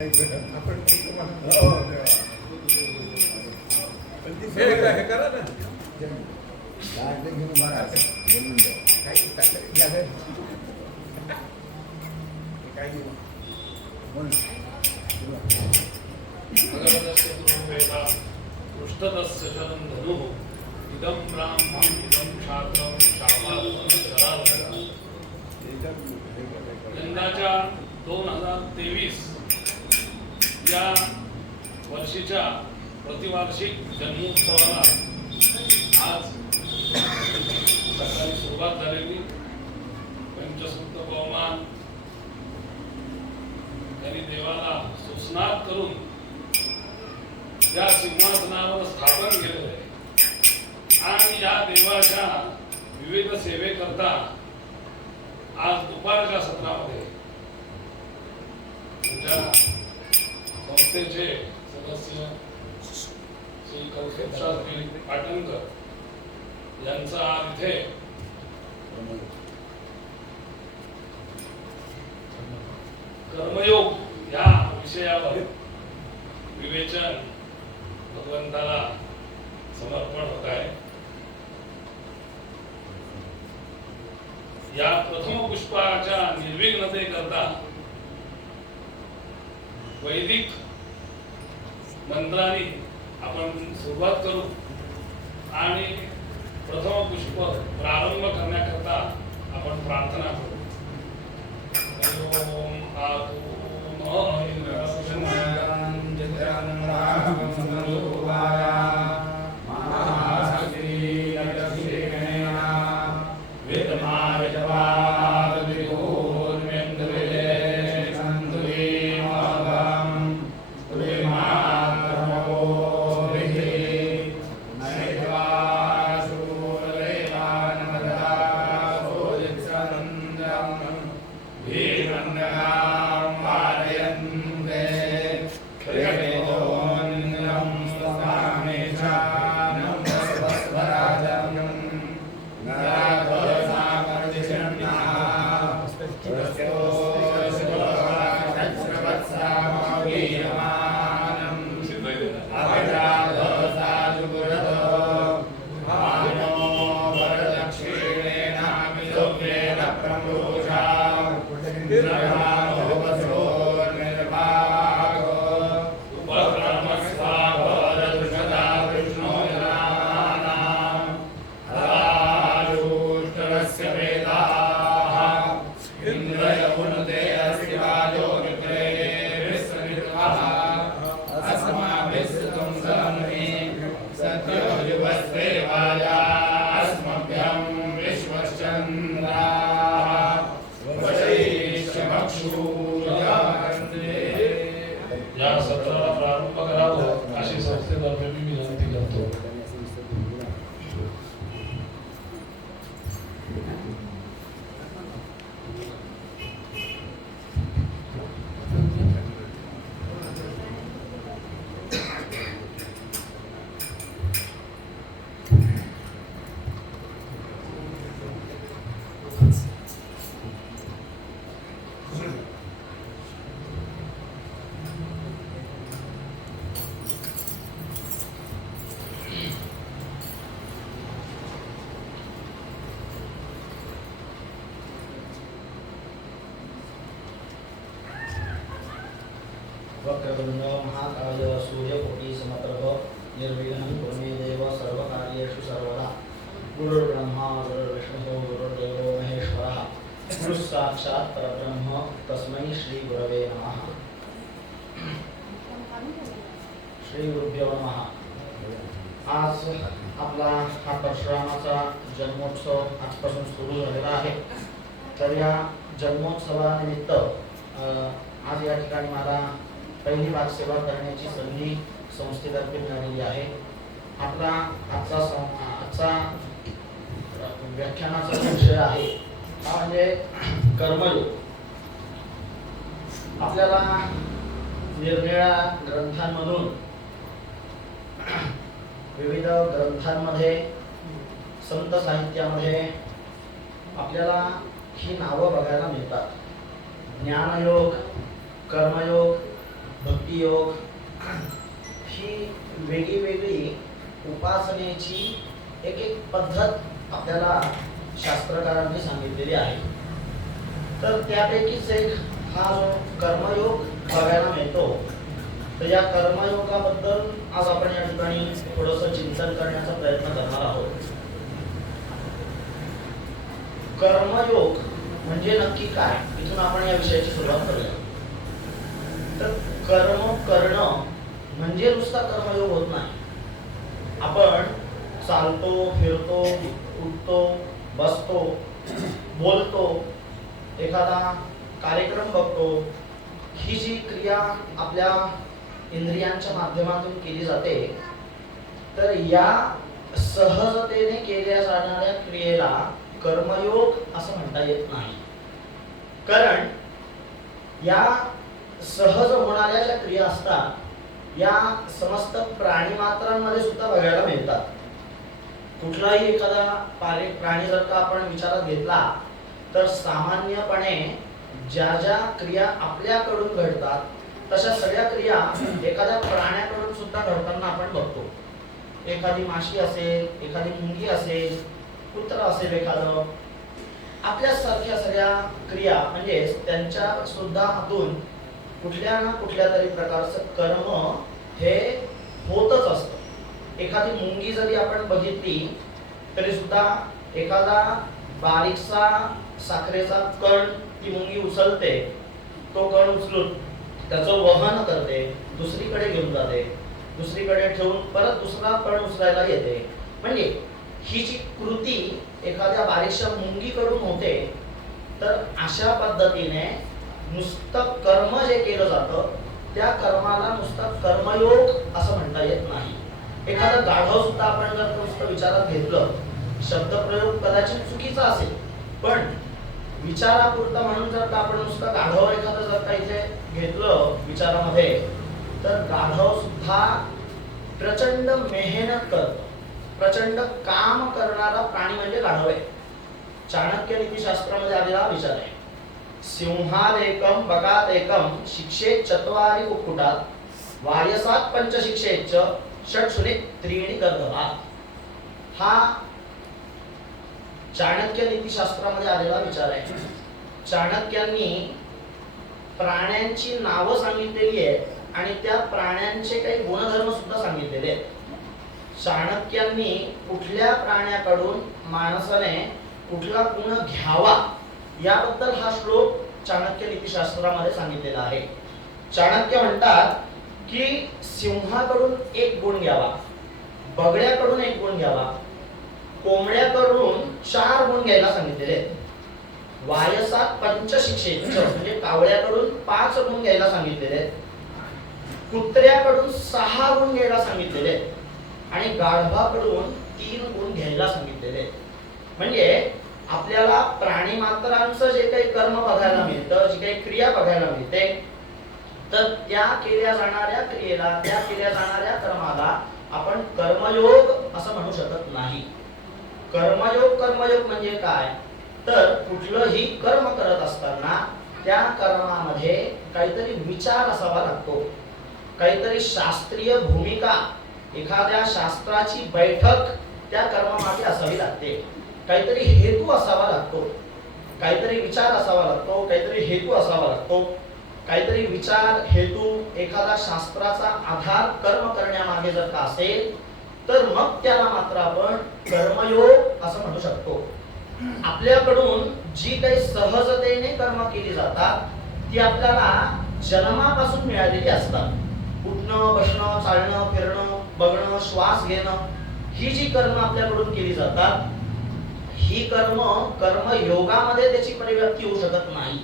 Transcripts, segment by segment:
आपण हो हे करा ना घेऊन बघा बोलून द्या काही काही बोल पृष्ठतस्य शरणं धनुः इदं ब्राह्मणम् इदं क्षात्रं शापादं शरावतः यंदाच्या 2023 या वर्षीच्या प्रतिवार्षिक जन्मोत्सवाला आज सकाळी सुरुवात झालेली. पंचसूक्त पवमान यांनी देवाला सुस्नात करून या सिंहासनावर स्थापन केलेलं आहे आणि या देवाच्या विविध सेवेकरता आज दुपारच्या सत्रामध्ये तुमच्या संस्थेचे सदस्य श्री कौशेपशास्त्री पाटणकर यांचा आज इथे कर्मयोग या विषयावर विवेचन भगवंताला समर्पण होत आहे. या प्रथम पुष्पाच्या निर्विघ्नतेकरता वैदिक मंत्रांनी आपण सुरुवात करू आणि प्रथम पुष्प प्रारंभ करण्याकरता आपण प्रार्थना करू. ओम आतु या सत्राला प्रारंभ करावं अशी संस्थेतर्फे मी विनंती करतो. वक्रतुंड महाकाय सूर्यकोटि समप्रभ निर्विघ्नं कुरु मे देव सर्वकार्येषु सर्वदा. गुरुर्ब्रह्मा गुरुर्विष्णुः गुरुर्देवो महेश्वरः गुरुः साक्षात् परब्रह्म तस्मै श्री गुरवे नमः. श्री गुरुभ्यो नमः. आज आपला हा परशुरामाचा जन्मोत्सव आजपासून सुरू झालेला आहे. तर या जन्मोत्सवानिमित्त आज या ठिकाणी मला पहिली वारसेवा करण्याची संधी संस्थेतर्फे मिळालेली आहे. आपला आजचा व्याख्यानाचा विषय आहे हा म्हणजे कर्मयोग. आपल्याला निरनिळ्या ग्रंथांमधून विविध ग्रंथांमध्ये संत साहित्यामध्ये आपल्याला ही नावं बघायला मिळतात. ज्ञानयोग, कर्मयोग, बुद्धियोग ही वेगळी वेगळी उपासनेची एक एक पद्धत आपल्याला शास्त्रकारांनी सांगितलेली आहे. तर त्यापैकीच एक हा जो कर्मयोग बघायला मिळतो. तर या कर्मयोगाबद्दल आज आपण या ठिकाणी थोडंसं चिंतन करण्याचा प्रयत्न करणार आहोत. कर्मयोग म्हणजे नक्की काय, इथून आपण या विषयाची सुरुवात करूया. तर कर्म करणं म्हणजे नुसता कर्मयोग होत नाही. आपण चालतो, फिरतो, उठतो, बसतो, बोलतो, एखादा कार्यक्रम बघतो, ही जी क्रिया आपल्या इंद्रियांच्या माध्यमातून केली जाते, तर या सहजतेने केल्या जाणाऱ्या क्रियेला कर्मयोग असं म्हणता येत नाही. कारण या सहज होणाऱ्या ज्या क्रिया असतात या समस्त प्राणीमात्रांमध्ये सुद्धा बघायला मिळतात. कुठलाही एखादा प्राणी जर का आपण विचारात घेतला तर सामान्यपणे ज्या ज्या क्रिया आपल्याकडून घडतात तशा सगळ्या क्रिया एखाद्या प्राण्याकडून सुद्धा घडताना आपण बघतो. एखादी माशी असेल, एखादी मुंगी असेल, कुत्रा असेल एखादं, आपल्यासारख्या सगळ्या क्रिया म्हणजे त्यांच्या सुद्धा हातून कुठल्या ना कुठल्या तरी प्रकारचं कर्म हे होतच असतं. एखादी मुंगी जरी आपण बघितली तरी सुद्धा एखादा बारीकसा साखरेचा कण ती मुंगी उचलते, तो कण उचलून त्याचं वहन करते, दुसरीकडे घेऊन जाते, दुसरीकडे ठेवून परत दुसरा कण उचलायला येते. म्हणजे ही जी कृती एखाद्या बारीकशा मुंगीकडून होते. तर अशा पद्धतीने नुसतं कर्म जे केलं जातं त्या कर्माला नुसतं कर्मयोग असं म्हणता येत नाही. एखादं गाढव सुद्धा आपण जर नुसतं विचारात घेतलं, शब्दप्रयोग कदाचित चुकीचा असेल, पण विचारापुरता म्हणून जर का आपण नुसतं गाढव एखादं जर का इथे घेतलं विचारामध्ये, तर गाढव सुद्धा प्रचंड मेहनत करतो, प्रचंड काम करणारा प्राणी म्हणजे गाढव आहे. चाणक्य नीतिशास्त्रामध्ये आलेला विचार आहे. सिंहादेकम बकादेकम शिक्षेत चत्वारि कुक्कुटात वार्यसात पंचशिक्षेच षट्सुने त्रीणि गर्दभात. हा चाणक्य नीतिशास्त्रामध्ये आलेला विचार आहे. चाणक्यांनी प्राण्यांची नावं सांगितलेली आहेत आणि त्या प्राण्यांचे काही गुणधर्म सुद्धा सांगितलेले आहेत. चाणक्यांनी कुठल्या प्राण्याकडून माणसाने कुठला गुण घ्यावा याबद्दल हा श्लोक चाणक्य नीतिशास्त्रामध्ये सांगितलेला आहे. चाणक्य म्हणतात की सिंहाकडून एक गुण घ्यावा, बगड्याकडून एक गुण घ्यावा, कोंबड्याकडून 4 गुण घ्यायला सांगितलेले. वायसात पंचशिक्षेच म्हणजे कावळ्याकडून 5 गुण घ्यायला सांगितलेले, कुत्र्याकडून 6 गुण घ्यायला सांगितलेले आणि गाढवाकडून 3 गुण घ्यायला सांगितलेले. म्हणजे आपल्याला प्राणी मात्रांचं जे काही कर्म बघायला मिळतं, जी काही क्रिया बघायला मिळते, तर त्या केल्या जाणाऱ्या क्रियेला, त्या केल्या जाणाऱ्या कर्माला आपण कर्मयोग असं म्हणू शकत नाही. कर्मयोग म्हणजे काय, तर कुठलंही कर्म करत असताना त्या कर्मामध्ये काहीतरी विचार असावा लागतो, काहीतरी शास्त्रीय भूमिका, एखाद्या शास्त्राची बैठक त्या कर्मामागे असावी लागते, काहीतरी हेतू असावा लागतो, काहीतरी विचार असावा लागतो, काहीतरी हेतू असावा लागतो. काहीतरी विचार, हेतू, एखादा शास्त्राचा आधार कर्म करण्यामागे जर का असेल तर मग त्याला मात्र आपण कर्मयोग असं म्हणू शकतो. आपल्याकडून जी काही सहजतेने कर्म केली जातात ती आपल्याला जन्मापासून मिळालेली असतात. उठणं, बसणं, चालणं, फिरणं, बघणं, श्वास घेणं, ही जी कर्म आपल्याकडून केली जातात, ही कर्मयोगामध्ये त्याची परिव्याप्ती होऊ शकत नाही.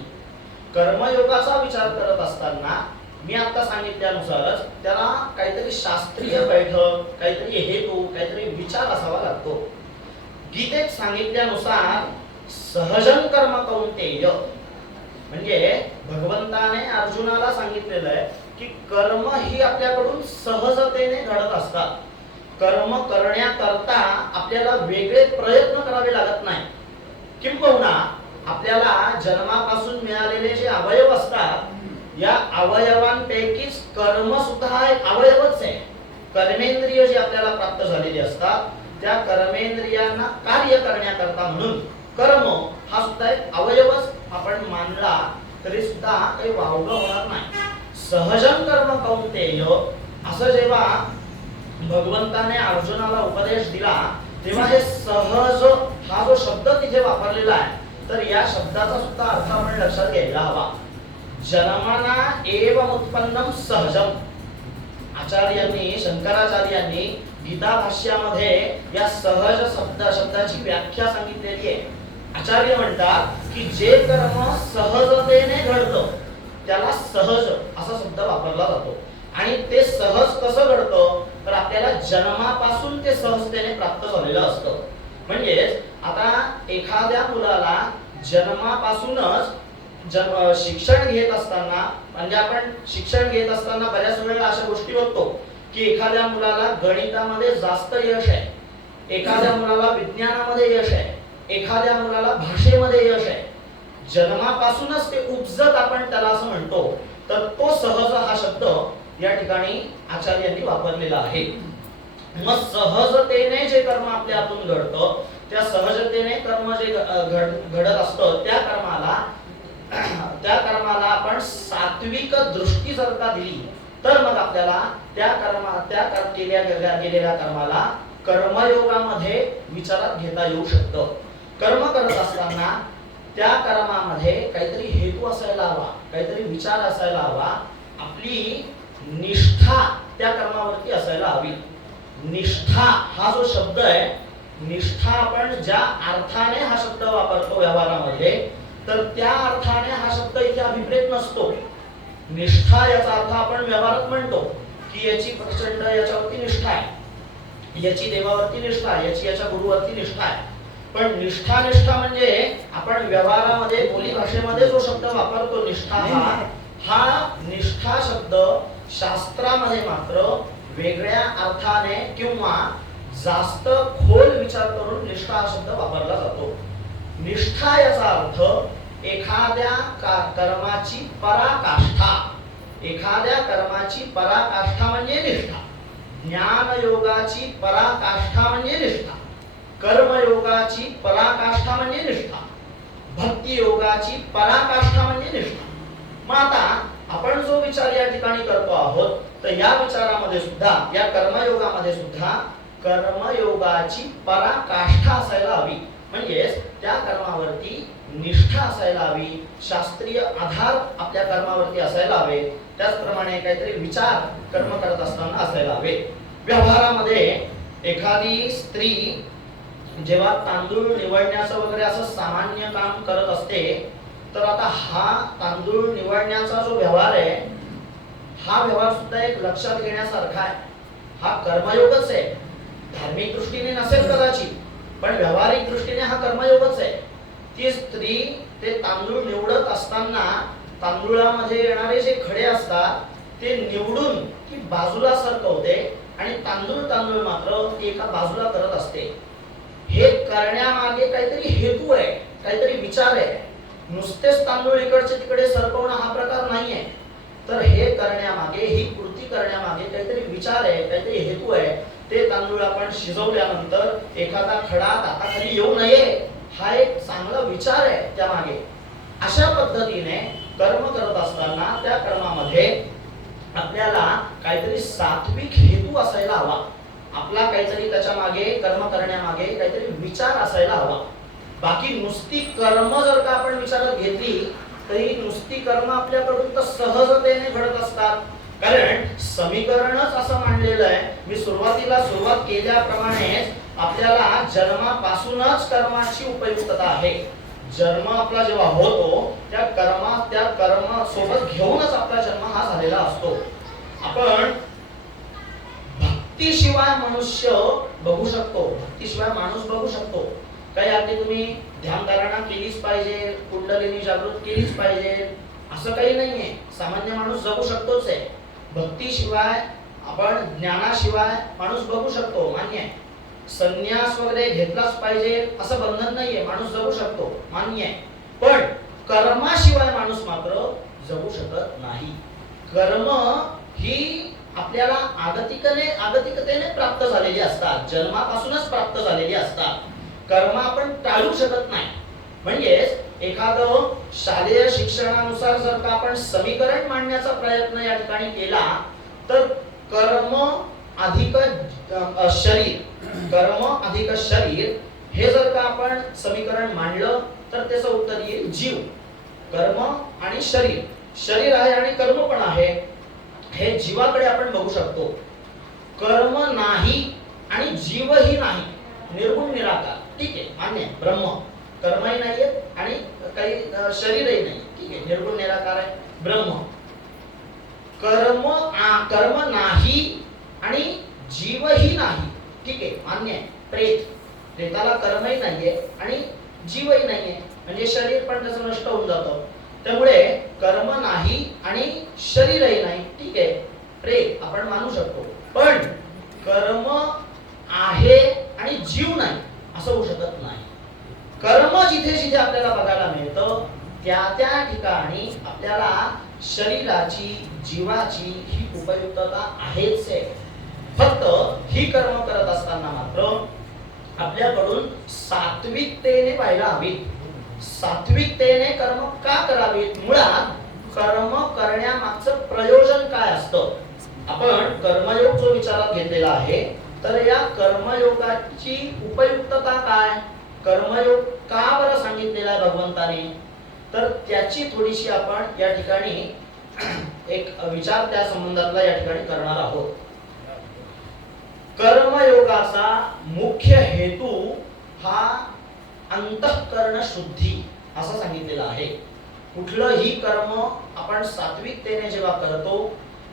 कर्मयोगाचा विचार करत असताना मी आता सांगितल्यानुसारच त्याला काहीतरी शास्त्रीय बैठक, काहीतरी हेतू, काहीतरी विचार असावा लागतो. गीतेत सांगितल्यानुसार सहजन कर्म कौंतेय म्हणजे भगवंताने अर्जुनाला सांगितलेलं आहे की कर्म ही आपल्याकडून सहजतेने घडत असतात. कर्म करण्याकरता आपल्याला वेगळे प्रयत्न करावे लागत नाही. किंबहुना आपल्याला जन्मापासून मिळालेले जे अवयव असतात या अवयवांपैकीच कर्म सुद्धा हा एक अवयवच आहे. कर्मेंद्रिय जी आपल्याला प्राप्त झालेली असतात त्या कर्मेंद्रियांना कार्य करण्याकरता म्हणून कर्म हा सुद्धा एक अवयवच आपण मानला तरी सुद्धा काही वावगं होणार नाही. सहजं कर्म कौंतेय असं जेव्हा भगवंताने अर्जुनाला उपदेश दिला तेव्हा हे सहज हा जो शब्द तिथे वापरलेला आहे तर या शब्दाचा सुद्धा अर्थ आपण लक्षात घ्यायला हवा. जन्मना एव उत्पन्नम सहजम. आचार्यांनी शंकराचार्यांनी गीता भाष्यामध्ये या सहज शब्दाची व्याख्या सांगितलेली आहे. आचार्य म्हणतात की जे कर्म सहजतेने घडतं त्याला सहज असा शब्द वापरला जातो. आणि ते सहज कसं घडतं तर आपल्याला जन्मापासून ते सहजतेने प्राप्त झालेलं असतं. म्हणजेच आता एखाद्या मुलाला जन्मापासूनच शिक्षण घेत असताना म्हणजे आपण शिक्षण घेत असताना बऱ्याच वेळेला अशा गोष्टी होतो की एखाद्या मुलाला गणितामध्ये जास्त यश आहे, एखाद्या मुलाला विज्ञानामध्ये यश आहे, एखाद्या मुलाला भाषेमध्ये यश आहे. जन्मापासूनच ते उपजत आपण त्याला असं म्हणतो तर तो सहज हा शब्द या ठिकाणी आचार्यांनी वापरलेला आहे. मग सहजतेने जे कर्म आपल्या हातून घडतं त्या सहजतेने कर्म जे घडत असतं त्या कर्माला आपण सात्विक दृष्टी जर का दिली तर मग आपल्याला केलेल्या कर्माला कर्मयोगामध्ये विचारात घेता येऊ शकतं. कर्म करत असताना त्या कर्मामध्ये काहीतरी हेतू असायला हवा, काहीतरी विचार असायला हवा, आपली निष्ठा त्या कर्मावरती असायला हवी. निष्ठा हा जो शब्द आहे, निष्ठा आपण ज्या अर्थाने हा शब्द वापरतो व्यवहारामध्ये तर त्या अर्थाने हा शब्द इथे अभिप्रेत नसतो. निष्ठा याचा अर्थ आपण व्यवहारात म्हणतो की याची प्रचंड याच्यावरती निष्ठा आहे, याची देवावरती निष्ठा आहे, याची याच्या गुरुवरती निष्ठा आहे. पण निष्ठा म्हणजे आपण व्यवहारामध्ये बोली भाषेमध्ये जो शब्द वापरतो निष्ठा हा निष्ठा शब्द शास्त्रामध्ये मात्र वेगळ्या अर्थाने किंवा जास्त खोल विचार करून निष्ठा हा शब्द वापरला जातो. निष्ठा याचा अर्थ एखाद्या कर्माची पराकाष्ठा, एखाद्या कर्माची पराकाष्ठा म्हणजे निष्ठा. ज्ञान योगाची पराकाष्ठा म्हणजे निष्ठा, कर्मयोगाची पराकाष्ठा म्हणजे निष्ठा, भक्ती योगाची पराकाष्ठा म्हणजे निष्ठा. मग आता आपण जो विचार या ठिकाणी करतो आहोत तर या विचारामध्ये सुद्धा या कर्मयोगामध्ये सुद्धा कर्मयोगाची पराकाष्ठा असायला हवी. म्हणजेच त्या कर्मावरती निष्ठा असायला हवी, शास्त्रीय आधार आपल्या कर्मावरती असायला हवे, त्याचप्रमाणे काहीतरी विचार कर्म करत असताना असायला हवे. व्यवहारामध्ये एखादी स्त्री जेव्हा तांदूळ निवडण्याचं वगैरे असं सामान्य काम करत असते तर आता हा तांदूळ निवडण्याचा जो व्यवहार आहे हा व्यवहार सुद्धा एक लक्षात घेण्यासारखा आहे. हा कर्मयोगच आहे. धार्मिक दृष्टीने नसेल कदाचित पण व्यावहारिक दृष्टीने हा कर्मयोगच आहे. ती स्त्री ते तांदूळ निवडत असताना तांदूळामध्ये येणारे जे खडे असतात ते निवडून ती बाजूला सरकवते आणि तांदूळ मात्र ती एका बाजूला करत असते. हे करण्यामागे काहीतरी हेतू आहे, काहीतरी विचार आहे. नुसतेच तांदूळ इकडचे तिकडे सरकवणं हा प्रकार नाहीये. तर हे करण्यामागे, ही कृती करण्यामागे काहीतरी विचार आहे, काहीतरी हेतू आहे. ते तांदूळ आपण शिजवल्यानंतर एखादा खडा दाताखाली येऊ नये हा एक चांगला विचार आहे त्यामागे. अशा पद्धतीने कर्म करत असताना त्या कर्मामध्ये आपल्याला काहीतरी सात्विक हेतू असायला हवा. आपला काहीतरी त्याच्या मागे कर्म करण्यामागे काहीतरी विचार असायला हवा. बाकी नुसती कर्म जर का आपण विचारात घेतली तरी नुसती कर्म आपल्याकडून तर सहजतेने घडत असतात. कारण समीकरणच असं मांडलेलं आहे, मी सुरुवात केल्याप्रमाणे आपल्याला जन्मापासूनच कर्माची उपयुक्तता आहे. जन्म आपला जेव्हा होतो त्या कर्म सोबत घेऊनच आपला जन्म हा झालेला असतो. आपण भक्तीशिवाय मनुष्य बघू शकतो, भक्तीशिवाय माणूस बघू शकतो. काही अगदी तुम्ही ध्यानधारणा केलीच पाहिजे, कुंडलिनी जागृत केलीच पाहिजे असं काही नाहीये. सामान्य माणूस जगू शकतोच आहे. भक्तीशिवाय आपण ज्ञानाशिवाय माणूस बघू शकतो, मान्य आहे. संन्यास वगैरे घेतलाच पाहिजे असं बंधन नाहीये, माणूस जगू शकतो, मान्य आहे. पण कर्माशिवाय माणूस मात्र जगू शकत नाही. कर्म ही आपल्याला आगतिकतेने प्राप्त झालेली असतात, जन्मापासूनच प्राप्त झालेली असतात. कर्म आपण टाळू शकत नाही. म्हणजेच एखादं शालेय शिक्षणानुसार जर का आपण समीकरण मांडण्याचा प्रयत्न या ठिकाणी केला तर कर्म अधिक शरीर हे जर का आपण समीकरण मांडलं तर त्याचं उत्तर येईल जीव. कर्म आणि शरीर आहे आणि कर्म पण आहे. हे जीवाकडे आपण बघू शकतो. कर्म नाही आणि जीवही नाही, निर्गुण निराकार, ठीक आहे, मान्य. ब्रह्म कर्मही नाहीये आणि काही शरीरही नाही, ठीक आहे, निर्गुण निराकार आहे ब्रह्म. कर्म नाही आणि जीवही नाही, ठीक आहे, मान्य आहे. प्रेताला कर्मही नाहीये आणि जीवही नाहीये, म्हणजे शरीर पण त्याचं नष्ट होऊन जातं. त्यामुळे कर्म नाही आणि शरीरही नाही, ठीक आहे, प्रेत आपण मानू शकतो. पण कर्म आहे आणि जीव नाही असं होऊ शकत नाही. कर्म जिथे जिथे आपल्याला बघायला मिळतं त्या ठिकाणी आपल्याला शरीराची, जीवाची ही उपयुक्तता आहेच आहे. फक्त ही कर्म करत असताना मात्र आपल्याकडून सात्विकतेने व्हायला हवी. सात्विकतेने कर्म का करावीत? मुळात कर्म करण्यामागचं प्रयोजन काय असतं? आपण कर्मयोग जो विचारात घेतलेला आहे तर या कर्मयोगाची उपयुक्तता काय? कर्मयोग का बरं सांगितलेला आहे भगवंताने? तर त्याची थोडीशी आपण या ठिकाणी एक विचार त्या संबंधातला या ठिकाणी करणार आहोत. कर्मयोगाचा मुख्य हेतू हा अंतःकरण शुद्धी असं सांगितलेलं आहे. कुठलंही कर्म आपण सात्विकतेने जेव्हा करतो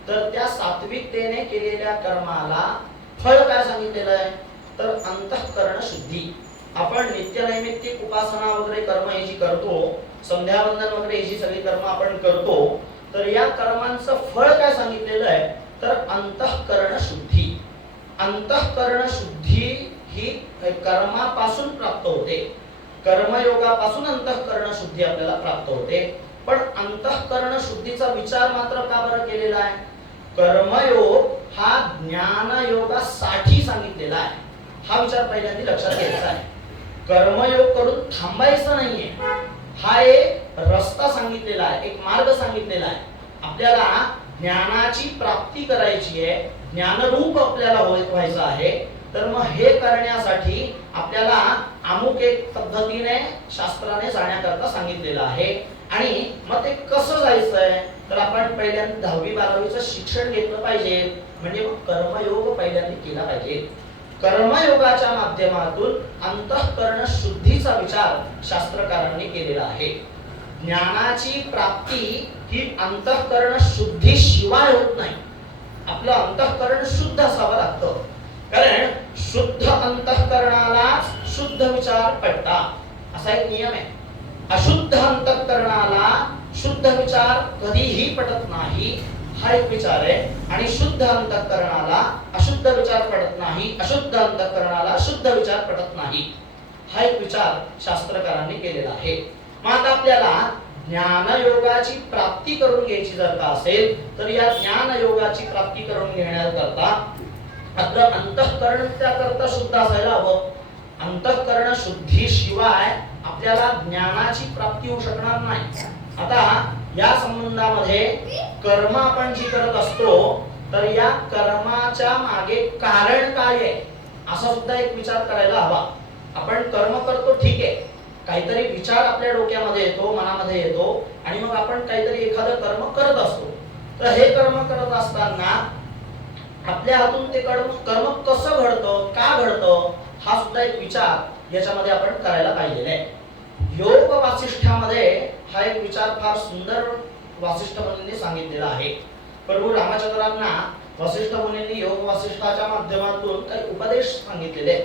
तर त्या सात्विकतेने केलेल्या कर्माला फळ काय सांगितलेलं आहे? तर अंतःकरण शुद्धी. आपण नित्यनैमित्तिक उपासना वगैरे कर्म ही जी करतो, संध्यावंदन वगैरे ही जी सगळी कर्म आपण करतो, तर या कर्मांचं फळ काय सांगितलेलं आहे? तर अंतःकरण शुद्धी. अंतःकरण शुद्धी ही कर्मापासून प्राप्त होते. कर्मयोगापासून अंतःकरण शुद्धी आपल्याला प्राप्त होते. पण अंतःकरण शुद्धीचा विचार मात्र का बरं केलेला आहे? कर्मयोग हा ज्ञानयोगासाठी सांगितलेला आहे. हा विचार पहिल्यांदा लक्षात घ्यायचा आहे. कर्मयोग करून थांबायचं नाहीये. हा एक रस्ता सांगितलेला आहे, एक मार्ग सांगितलेला आहे. आपल्याला ज्ञानाची प्राप्ती करायची आहे, ज्ञानरूप आपल्याला व्हायचं आहे. तर मग हे करण्यासाठी आपल्याला अमुक एक पद्धतीने शास्त्राने जाण्याकरता सांगितलेलं आहे. आणि मग ते कसं जायचंय? तर आपण पहिल्यांदा 10वी-12वीचं शिक्षण घेतलं पाहिजे. म्हणजे मग कर्मयोग पहिल्यांदा केला पाहिजे. कर्मयोगाच्या माध्यमातून अंतःकरण शुद्धीचा विचार शास्त्रकारांनी केलेला आहे. ज्ञानाची प्राप्ती ही अंतःकरण शुद्धी शिवाय होत नाही. आपलं अंतःकरण शुद्ध असावं लागतं. कारण शुद्ध अंतःकरणालाच शुद्ध विचार पडतात असा एक नियम आहे. अशुद्ध अंतःकरणाला शुद्ध विचार कधीही पटत नाही हा एक विचार आहे. आणि शुद्ध अंतःकरणाला अशुद्ध विचार पडत नाही, अशुद्ध अंतःकरणाला शुद्ध विचार पडत नाही हा एक विचार शास्त्रकारांनी केलेला आहे. मग आता आपल्याला ज्ञानयोगाची प्राप्ती करून घ्यायची जर का असेल तर या ज्ञानयोगाची प्राप्ती करून घेण्याकरता आपलं अंतःकरण त्याकरता शुद्ध असायला हवं. अंतःकरण शुद्धी शिवाय आपल्याला ज्ञानाची प्राप्ती होऊ शकणार नाही. आता या संबंधामध्ये कर्म आपण जी करत असतो तर या कर्माच्या मागे कारण काय आहे असा सुद्धा एक विचार करायला हवा. आपण कर्म करतो, ठीक आहे, काहीतरी विचार आपल्या डोक्यामध्ये येतो, मनामध्ये येतो आणि मग आपण काहीतरी एखादं कर्म करत असतो. तर हे कर्म करत असताना आपल्या हातून ते कर्म कसं घडतं, का घडतं हा सुद्धा एक विचार याच्यामध्ये आपण करायला पाहिजे आहे. योग वासिष्ठामध्ये हा एक विचार फार सुंदर वासिष्ठ मुनींनी सांगितलेला आहे. प्रभू रामचंद्रांना वसिष्ठ मुनींनी योग वासिष्ठाच्या माध्यमातून काही उपदेश सांगितलेले.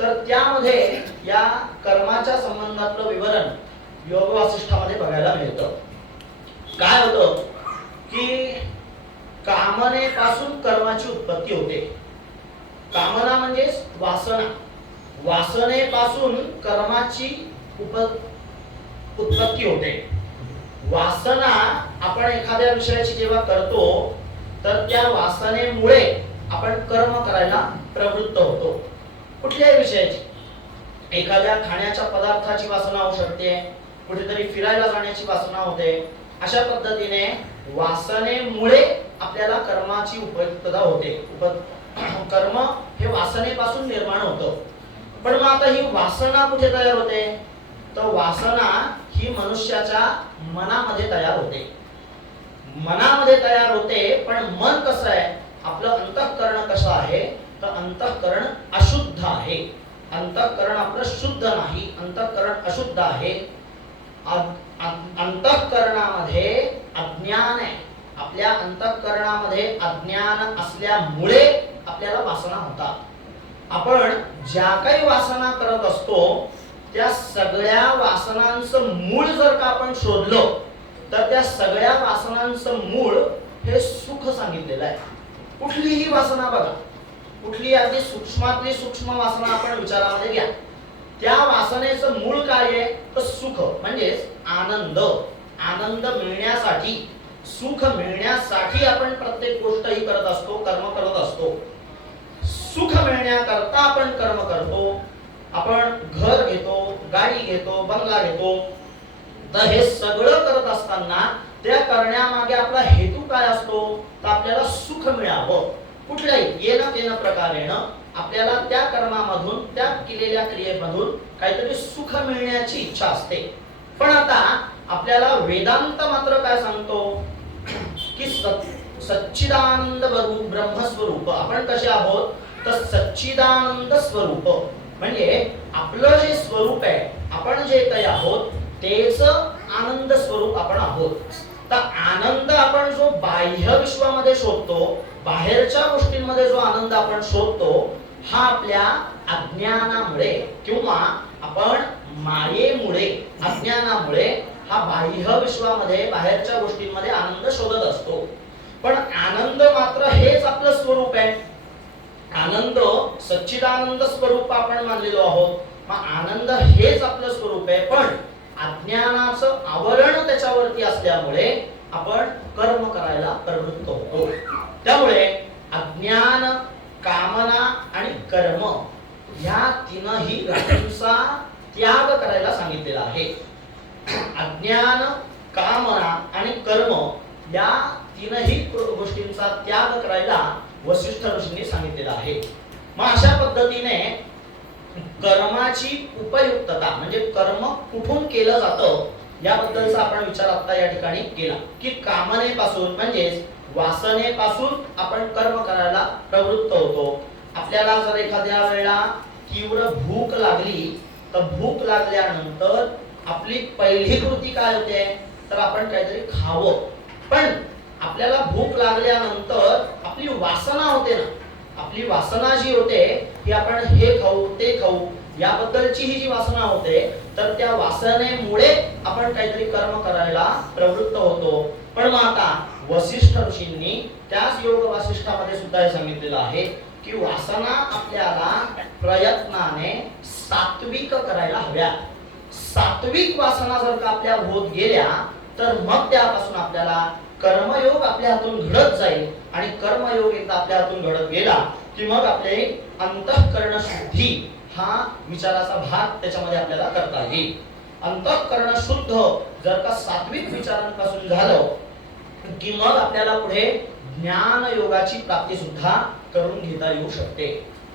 तर त्यामध्ये या कर्माच्या संबंधातलं विवरण योग वासिष्ठामध्ये बघायला मिळतं. काय होतं की कामनेपासून कर्माची उत्पत्ती होते. कामना म्हणजे वासना, वासनेपासून कर्माची उत्पत्ती होते. वासना आपण एखाद्या विषयाची जेव्हा करतो तर त्या वासनेमुळे आपण कर्म करायला प्रवृत्त होतो. कुठल्याही विषयाची, एखाद्या खाण्याच्या पदार्थाची वासना होऊ शकते, कुठेतरी फिरायला जाण्याची वासना होते. अशा पद्धतीने वासनेमुळे आपल्याला कर्माची उपयुक्तता होते. कर्म हे वासनेपासून निर्माण होतं. पण मग आता ही वासना कुठे तयार होते? तर वासना ही मनुष्याच्या मनामध्ये तयार होते. मनामध्ये तयार होते. पण मन कसं आहे? आपलं अंतःकरण कसं आहे? तर अंतःकरण अशुद्ध आहे. अंतःकरण आपलं शुद्ध नाही, अंतःकरण अशुद्ध आहे. अंतःकरणामध्ये अज्ञान आहे. आपल्या अंतःकरणामध्ये अज्ञान असल्यामुळे आपल्याला वासना होतात. आपण ज्या काही वासना करत असतो त्या सगळ्या वासनांचं मूळ जर का आपण शोधलं तर त्या सगळ्या वासनांचं मूळ हे सुख सांगितलेलं आहे. कुठलीही वासना बघा, कुठली अगदी सूक्ष्मातली सूक्ष्म वासना आपण विचारामध्ये घ्या, त्या वासनेचं मूळ काय आहे? तर सुख, म्हणजेच आनंद. आनंद मिळण्यासाठी, सुख मिळण्यासाठी आपण प्रत्येक गोष्ट ही करत असतो, कर्म करत असतो. सुख मिळण्याकरता आपण कर्म करतो. आपण घर घेतो, गाडी घेतो, बंगला घेतो. तर हे सगळं करत असताना त्या करण्यामागे आपला हेतू काय असतो? तर आपल्याला सुख मिळावं. कुठल्याही येणं केनं प्रकारेनं आपल्याला त्या कर्मामधून, त्या केलेल्या क्रियेमधून काहीतरी सुख मिळण्याची इच्छा असते. पण आता आपल्याला वेदांत मात्र काय सांगतो की सच्चिदानंद ब्रह्मस्वरूप आपण कसे आहोत? तर सच्चिदानंद स्वरूप, म्हणजे आपलं जे स्वरूप आहे, आपण जे काही आहोत तेच आनंद स्वरूप आपण आहोत. तर आनंद आपण जो बाह्य विश्वामध्ये शोधतो, बाहेरच्या गोष्टींमध्ये जो आनंद आपण शोधतो, हा आपल्या अज्ञानामुळे किंवा आपण मायेमुळे, अज्ञानामुळे हा बाह्य विश्वामध्ये, बाहेरच्या गोष्टींमध्ये आनंद शोधत असतो. पण आनंद मात्र हेच आपलं स्वरूप आहे. आनंद सच्चिदानंद स्वरूप आपण मानलेलो आहोत. मग आनंद हेच आपलं स्वरूप आहे. पण अज्ञानाचं आवरण त्याच्यावरती असल्यामुळे आपण कर्म करायला प्रवृत्त होतो. त्यामुळे अज्ञान, कामना आणि कर्म या तीनही गोष्टींचा त्याग करायला सांगितलेला आहे. अज्ञान, कामना आणि कर्म या तीनही गोष्टींचा त्याग करायला वसिष्ठ ऋषींनी सांगितलेला आहे. मग अशा पद्धतीने कर्माची उपयुक्तता म्हणजे कर्म कुठून केलं जातं याबद्दलचा आपण विचार आता या ठिकाणी केला की कामनेपासून म्हणजेच वासनेपासून आपण कर्म करायला प्रवृत्त होतो. आपल्याला जर एखाद्या वेळेला तीव्र भूक लागली तर भूक लागल्यानंतर आपली पहिली कृती काय होते? तर आपण काहीतरी खावं. पण आपल्याला भूक लागल्यानंतर आपली वासना होते ना, आपली वासना जी होते की आपण हे खाऊ, ते खाऊ, याबद्दलची ही जी वासना होते, तर त्या वासनेमुळे आपण काहीतरी कर्म करायला प्रवृत्त होतो. पण मग आता वसिष्ठ ऋषींनी त्याच योग वासिष्ठामध्ये सुद्धा हे सांगितलेलं आहे की वासना आपल्याला प्रयत्नाने सात्विक करायला हव्या. सात्विक वासना जर का आपल्या होत गेल्या तर मग त्यापासून आपल्याला कर्मयोग आपल्या हातून घडत जाईल. आणि कर्मयोग एकदा आपल्या हातून घडत गेला की मग आपले अंतःकरण शुद्धी हा विचाराचा भाग त्याच्यामध्ये आपल्याला करता येईल. अंतःकरण शुद्ध जर का सात्विक विचारांपासून झालं की मग आपल्याला पुढे ज्ञान योगाची प्राप्ती सुद्धा करून घेता येऊ शकते.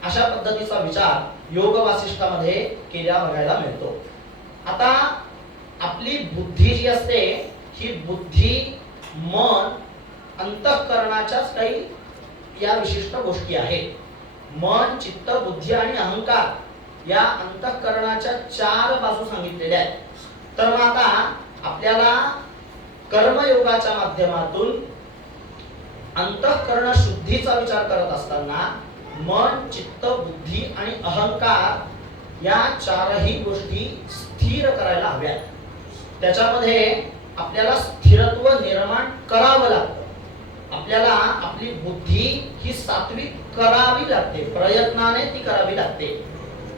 अशा पद्धतीचा विचार योग वासिष्ठामध्ये केल्या बघायला मिळतो. आता आपली बुद्धी जी असते ही बुद्धी, मन, अंतःकरणाच्याच काही या विशिष्ट गोष्टी आहेत. मन, चित्त, बुद्धी आणि अहंकार या अंतःकरणाच्या 4 बाजू सांगितलेल्या आहेत. तर मग आता आपल्याला कर्मयोगाच्या माध्यमातून अंतःकरण शुद्धीचा विचार करत असताना मन, चित्त, बुद्धी आणि अहंकार या 4ही गोष्टी स्थिर करायला हव्यात. त्याच्यामध्ये आपल्याला स्थिरत्व निर्माण करावं लागतं. आपल्याला आपली बुद्धी ही सात्विक करावी लागते, प्रयत्नाने ती करावी लागते.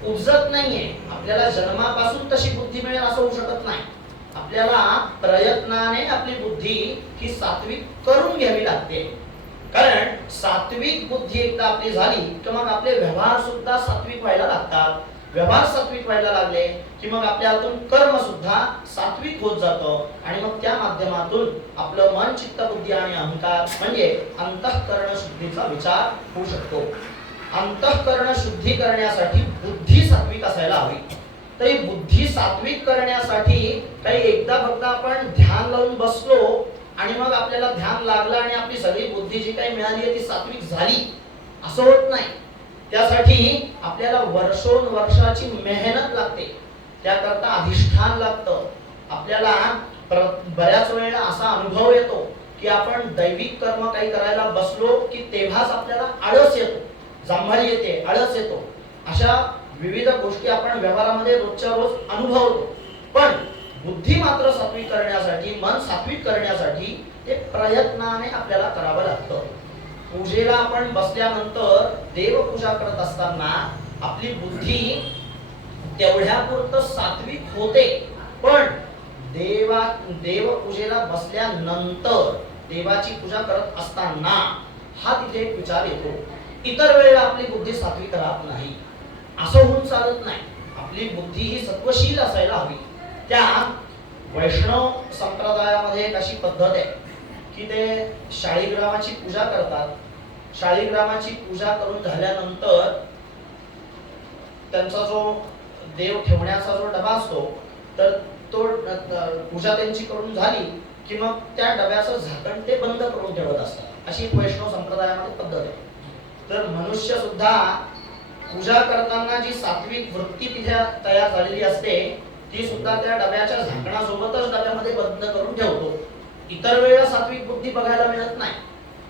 उपजत नाहीये. आपल्याला जन्मापासून तशी बुद्धी मिळेल असं होऊ शकत नाही. आपल्याला प्रयत्नाने आपली बुद्धी ही सात्विक करून घ्यावी लागते. कारण सात्विक बुद्धी एकदा आपली झाली की मग आपले व्यवहार सुद्धा सात्विक व्हायला लागतात. व्यवहार सात्विक व्हायला लागले की मग आपल्या हातून कर्म सुद्धा सात्विक होत जातं आणि मग त्या माध्यमातून आपलं मन, चित्त, बुद्धी आणि अहंकार म्हणजे अंतःकरण शुद्धीचा विचार होऊ शकतो. अंतःकरण शुद्धी करण्यासाठी बुद्धी सात्विक असायला हवी. तर ही बुद्धी सात्विक करण्यासाठी काही एकदा फक्त आपण ध्यान लावून बसलो आणि मग आपल्याला ध्यान लागलं आणि आपली सगळी बुद्धी जी काही मिळाली आहे ती सात्विक झाली असं होत नाही. त्यासाठी आपल्याला वर्षाची मेहनत लागते. त्याकरता अधिष्ठान लागतं. आपल्याला बऱ्याच वेळेला असा अनुभव येतो की आपण दैविक कर्म काही करायला बसलो की तेव्हाच आपल्याला आळस येतो, जांभळी येते, आळस येतो. अशा विविध गोष्टी आपण व्यवहारामध्ये रोजच्या रोज अनुभवतो. पण बुद्धी मात्र सात्विक करण्यासाठी, मन सात्विक करण्यासाठी ते प्रयत्नाने आपल्याला करावं लागतं. पूजेला आपण बसल्यानंतर देवपूजा करत असताना आपली बुद्धी तेवढ्यापुरतं सात्विक होते. पण देवपूजेला बसल्यानंतर देवाची पूजा करत असताना हा तिथे एक विचार येतो. इतर वेळेला आपली बुद्धी सात्विक राहत नाही. असं होऊन चालत नाही. आपली बुद्धी ही सत्वशील असायला हवी. त्या वैष्णव संप्रदायामध्ये एक अशी पद्धत आहे की ते शाळीग्रामाची पूजा करतात. शाळीग्रामाची पूजा करून झाल्यानंतर त्यांचा जो देव ठेवण्याचा जो डबा असतो तर तो पूजा त्यांची करून झाली की मग त्या डब्याचं झाकण ते बंद करून ठेवत असतात. अशी एक वैष्णव संप्रदायामध्ये पद्धत आहे. तर मनुष्य सुद्धा पूजा करताना जी सात्विक वृत्ती तिथे तयार झालेली असते ती सुद्धा त्या डब्याच्या झाकणासोबतच डब्यामध्ये बंद करून ठेवतो. इतर वेळेला सात्विक बुद्धी बघायला मिळत नाही.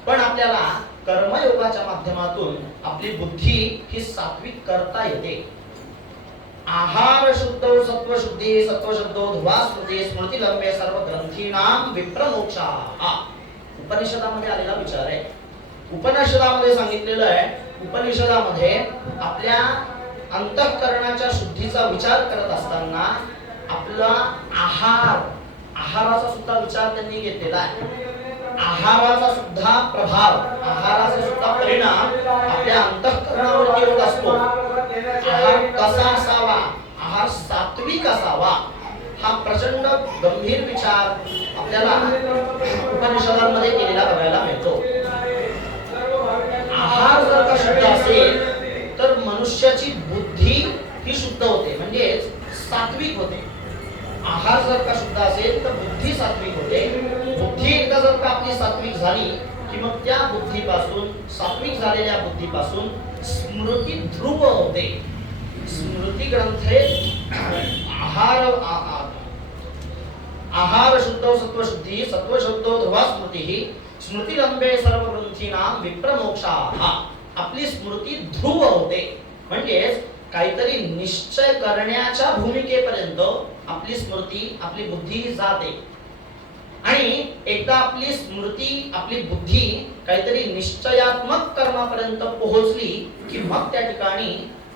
पण आपल्याला कर्मयोगाच्या माध्यमातून आपली बुद्धी ही सात्विक करता येते. आहार शुद्ध सत्वशुद्धी, सत्वशुद्धो ध्रुवा स्मृती, स्मृती लंबे सर्व ग्रंथीनाम विप्रमोक्षाः. उपनिषदामध्ये आलेला विचार आहे. उपनिषदामध्ये सांगितलेलं आहे, उपनिषदामध्ये आपल्या अंतःकरणाच्या शुद्धीचा विचार करत असताना आपला आहाराचा सुद्धा विचार त्यांनी घेतलेला आहे. आहाराचा सुद्धा प्रभाव, आहाराचा सुद्धा परिणाम आपल्या अंतःकरणावरती होत असतो. आहार कसा असावा, आहार सात्विक असावा, हा प्रचंड गंभीर विचार आपल्याला उपनिषदांमध्ये केलेला बघायला मिळतो. आहार जर का शुद्ध असेल तर मनुष्याची बुद्धी ही शुद्ध होते, म्हणजे सात्विक होते. आहार जर का शुद्ध असेल तर बुद्धी सात्विक होते. बुद्धी एकदा जर का आपली सात्विक झाली की मग त्या बुद्धीपासून, सात्विक झालेल्या बुद्धीपासून स्मृती ध्रुव होते. स्मृती ग्रंथे आहार शुद्ध सत्वशुद्धी, सत्वशुद्ध ध्रुवा स्मृती, स्मृती लंबे सर्व ग्रंथीनाम विप्रमोक्षाः. आपली स्मृती ध्रुव होते, म्हणजेच काहीतरी निश्चय करण्याच्या भूमिकेपर्यंत आपली स्मृती, आपली बुद्धी जाते. आणि एकदा आपली स्मृती, आपली बुद्धी काहीतरी निश्चयात्मक कर्मापर्यंत पोहोचली की मग त्या ठिकाणी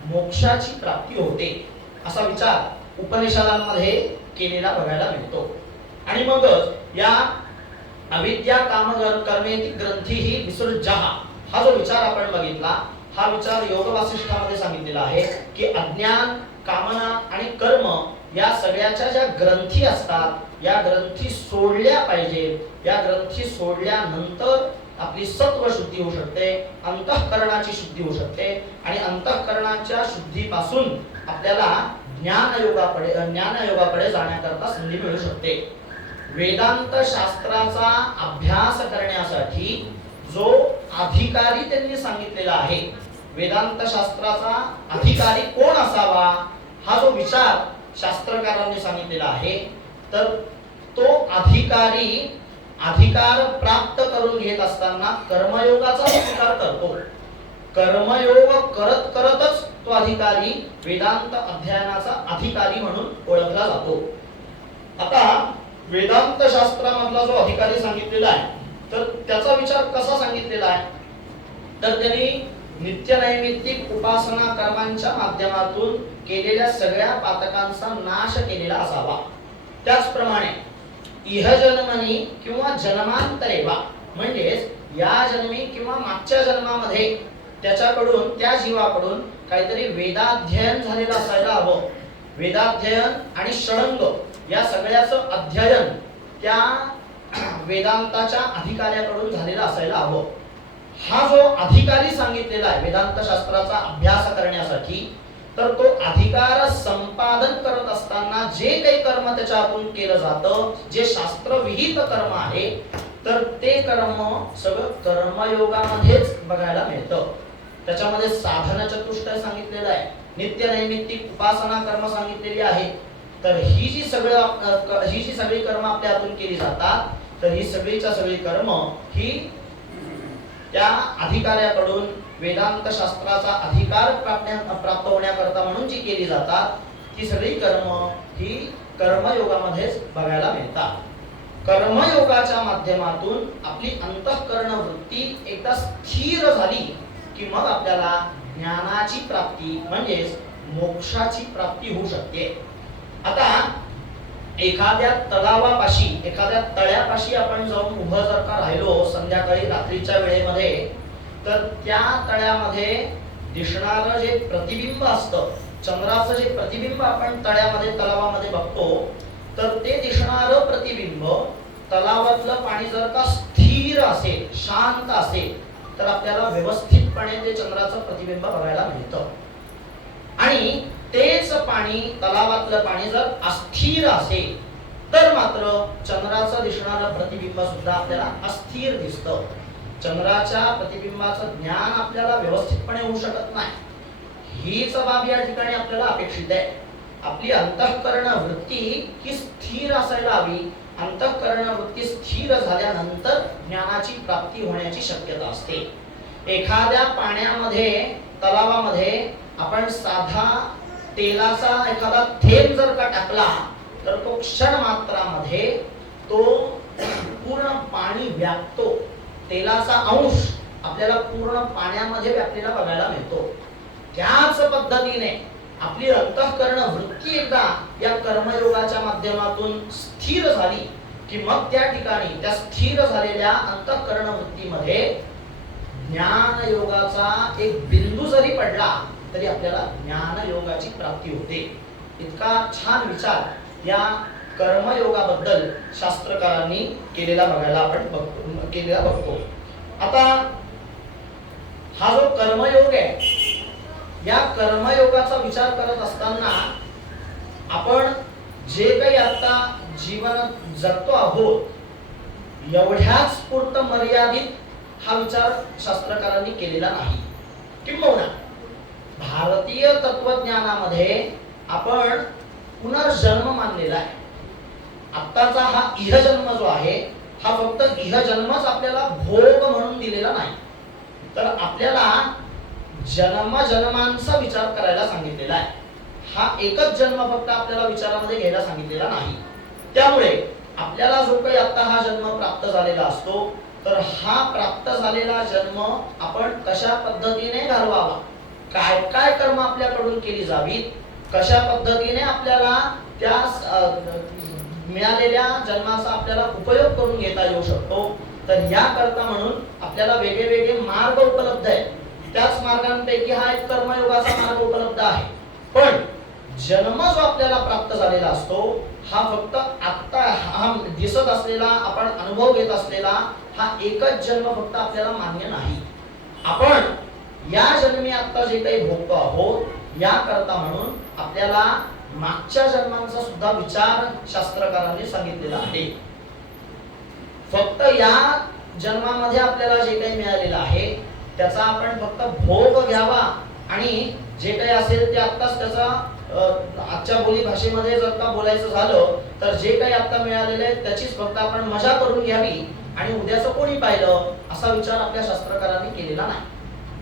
मोक्षाची प्राप्ती होते. असा विचार उपनिषदांमध्ये केलेला बघायला मिळतो. आणि मगच या अविद्या काम कर्मेति ग्रंथी ही विसृज्यः, हा जो विचार आपण बघितला, हा विचार योग वासिष्ठामध्ये सांगितलेला आहे की अज्ञान, कामना आणि कर्म या सगळ्याच्या ज्या ग्रंथी असतात या ग्रंथी सोडल्या पाहिजेत. या ग्रंथी सोडल्यानंतर आपली सत्व शुद्धी होऊ शकते, अंतःकरणाची शुद्धी होऊ शकते आणि अंतःकरणाच्या शुद्धीपासून आपल्याला ज्ञानयोगाकडे जाण्याकरता संधी मिळू शकते. वेदांत शास्त्राचा अभ्यास करण्यासाठी जो अधिकारी त्यांनी सांगितलेला आहे, वेदांत शास्त्राचा अधिकारी कोण असावा हा जो विचार शास्त्रकारांनी सांगितलेला आहे, तर तो अधिकार प्राप्त करून घेत असताना कर्मयोगाचा स्वीकार करतो. कर्मयोग करत करतच तो अधिकारी वेदांत अध्ययनाचा अधिकारी म्हणून ओळखला जातो. आता वेदांत शास्त्रामधला जो अधिकारी सांगितलेला आहे तर त्याचा विचार कसा सांगितलेला आहे, तर त्यांनी नित्यनैमित्तिक उपासना कर्मांच्या माध्यमातून केलेल्या सगळ्या पातकांचा नाश केलेला असावा. त्याचप्रमाणे इहजन्मनी किंवा जन्मांतरे वा म्हणजेच या जन्मी किंवा मागच्या जन्मामध्ये त्याच्याकडून त्या जीवाकडून काहीतरी वेदाध्ययन झालेलं असायला हवं. वेदाध्ययन आणि षडंग या सगळ्याचं अध्ययन त्या वेदांताच्या अधिकाऱ्याकडून झालेला असायला हवं. हा जो अधिकारी सांगितलेला आहे वेदांत शास्त्राचा अभ्यास करण्यासाठी, तर तो अधिकार संपादन करत असताना जे काही कर्म त्याच्या हातून केलं जातं, जे शास्त्रविहित कर्म आहे, तर ते कर्म सगळं कर्मयोगामध्येच बघायला मिळतं. त्याच्यामध्ये साधन चतुष्टय सांगितलेलं आहे, नित्य नैमित्तिक उपासना कर्म सांगितलेली आहे. तर ही जी सगळी कर्म आपल्या हातून केली जातात, तर ही सगळीच्या सगळी कर्म ही त्या अधिकाऱ्याकडून वेदांत शास्त्राचा अधिकार प्राप्त होण्याकरता म्हणून जी केली जातात, ती सगळी कर्म ही कर्मयोगामध्येच बघायला मिळतात. कर्मयोगाच्या माध्यमातून आपली अंतःकरण वृत्ती एकदा स्थिर झाली की मग आपल्याला ज्ञानाची प्राप्ती म्हणजेच मोक्षाची प्राप्ती होऊ शकते. आता एखाद्या तलावापाशी, एखाद्या तळ्यापाशी आपण जाऊन उभं जर का राहिलो संध्याकाळी रात्रीच्या वेळेमध्ये, तर त्या तळ्यामध्ये दिसणारं जे प्रतिबिंब असतं, चंद्राचं जे प्रतिबिंब आपण तळ्यामध्ये तलावामध्ये बघतो, तर ते दिसणारं प्रतिबिंब तलावातलं पाणी जर का स्थिर असेल, शांत असेल, तर आपल्याला व्यवस्थितपणे ते चंद्राचं प्रतिबिंब बघायला मिळतं. आणि तेच पाणी, तलावातलं पाणी जर अस्थिर असेल, तर मात्र चंद्राचं दिसणारं प्रतिबिंब सुद्धा आपल्याला अस्थिर दिसतं. चंद्राच्या प्रतिबिंबाचं ज्ञान आपल्याला व्यवस्थितपणे होऊ शकत नाही. हीच बाब या ठिकाणी आपल्याला अपेक्षित आहे. आपली अंतःकरण वृत्ती ही स्थिर असायला हवी. अंतःकरण वृत्ती स्थिर झाल्यानंतर ज्ञानाची प्राप्ती होण्याची शक्यता असते. एखाद्या पाण्यामध्ये, तलावामध्ये आपण साधा तेलाचा एखादा थेंब जर का टाकला, तर तो क्षण मात्रामध्ये तो पूर्ण पाणी व्यापतो. तेलाचा अंश आपल्याला पूर्ण पाण्यामध्ये व्यापलेला बघायला मिळतो. त्याच पद्धतीने आपली अंतःकरण वृत्ती एकदा या कर्मयोगाच्या माध्यमातून स्थिर झाली की मग त्या ठिकाणी त्या स्थिर झालेल्या अंतःकरण वृत्तीमध्ये ज्ञान योगाचा एक बिंदू जरी पडला तरी आपल्याला ज्ञान योगाची प्राप्ती होते. इतका छान विचार या कर्मयोगाबद्दल शास्त्रकारांनी केलेला बघतो. आता हा जो कर्मयोग आहे, या कर्मयोगाचा विचार करत असताना आपण जे काही आता जीवन जगतो आहोत, एवढ्याच पुरतं मर्यादित हा विचार शास्त्रकारांनी केलेला नाही. किंबहुना भारतीय तत्वज्ञानामध्ये आपण पुनर्जन्म मानलेला आहे. आत्ताचा हा इहजन्म जो आहे, हा फक्त इहजन्मच आपल्याला भोग म्हणून दिलेला नाही, तर आपल्याला जन्मांचा विचार करायला सांगितलेला आहे. हा एकच जन्म फक्त आपल्याला विचारामध्ये घ्यायला सांगितलेला नाही. त्यामुळे आपल्याला जो काही आता हा जन्म प्राप्त झालेला असतो, तर हा प्राप्त झालेला जन्म आपण कशा पद्धतीने घालवावा, काय काय कर्म आपल्याकडून केली जावीत, कशा पद्धतीने आपल्याला त्या मिळालेल्या जन्माचा आपल्याला उपयोग करून घेता येऊ शकतो, तर या करता म्हणून आपल्याला वेगळे मार्ग उपलब्ध आहेत. त्याच मार्गांपैकी हा एक कर्मयोगाचा मार्ग उपलब्ध आहे. पण जन्म जो आपल्याला प्राप्त झालेला असतो, हा फक्त आता हा दिसत असलेला, आपण अनुभव घेत असलेला हा एकच जन्म फक्त आपल्याला मान्य नाही. आपण या जन्मी आता जे काही भोगतो आहोत, या करता म्हणून आपल्याला मागच्या जन्मांचा सुद्धा विचार शास्त्रकारांनी सांगितलेला आहे. फक्त या जन्मामध्ये आपल्याला जे काही मिळालेलं आहे त्याचा आपण फक्त भोग घ्यावा आणि जे काही असेल ते आत्ताच त्याचा आजच्या बोली भाषेमध्ये जर का बोलायचं झालं तर जे काही आता मिळालेलं आहे त्याचीच फक्त आपण मजा करून घ्यावी आणि उद्याचं कोणी पाहिलं असा विचार आपल्या शास्त्रकारांनी केलेला नाही.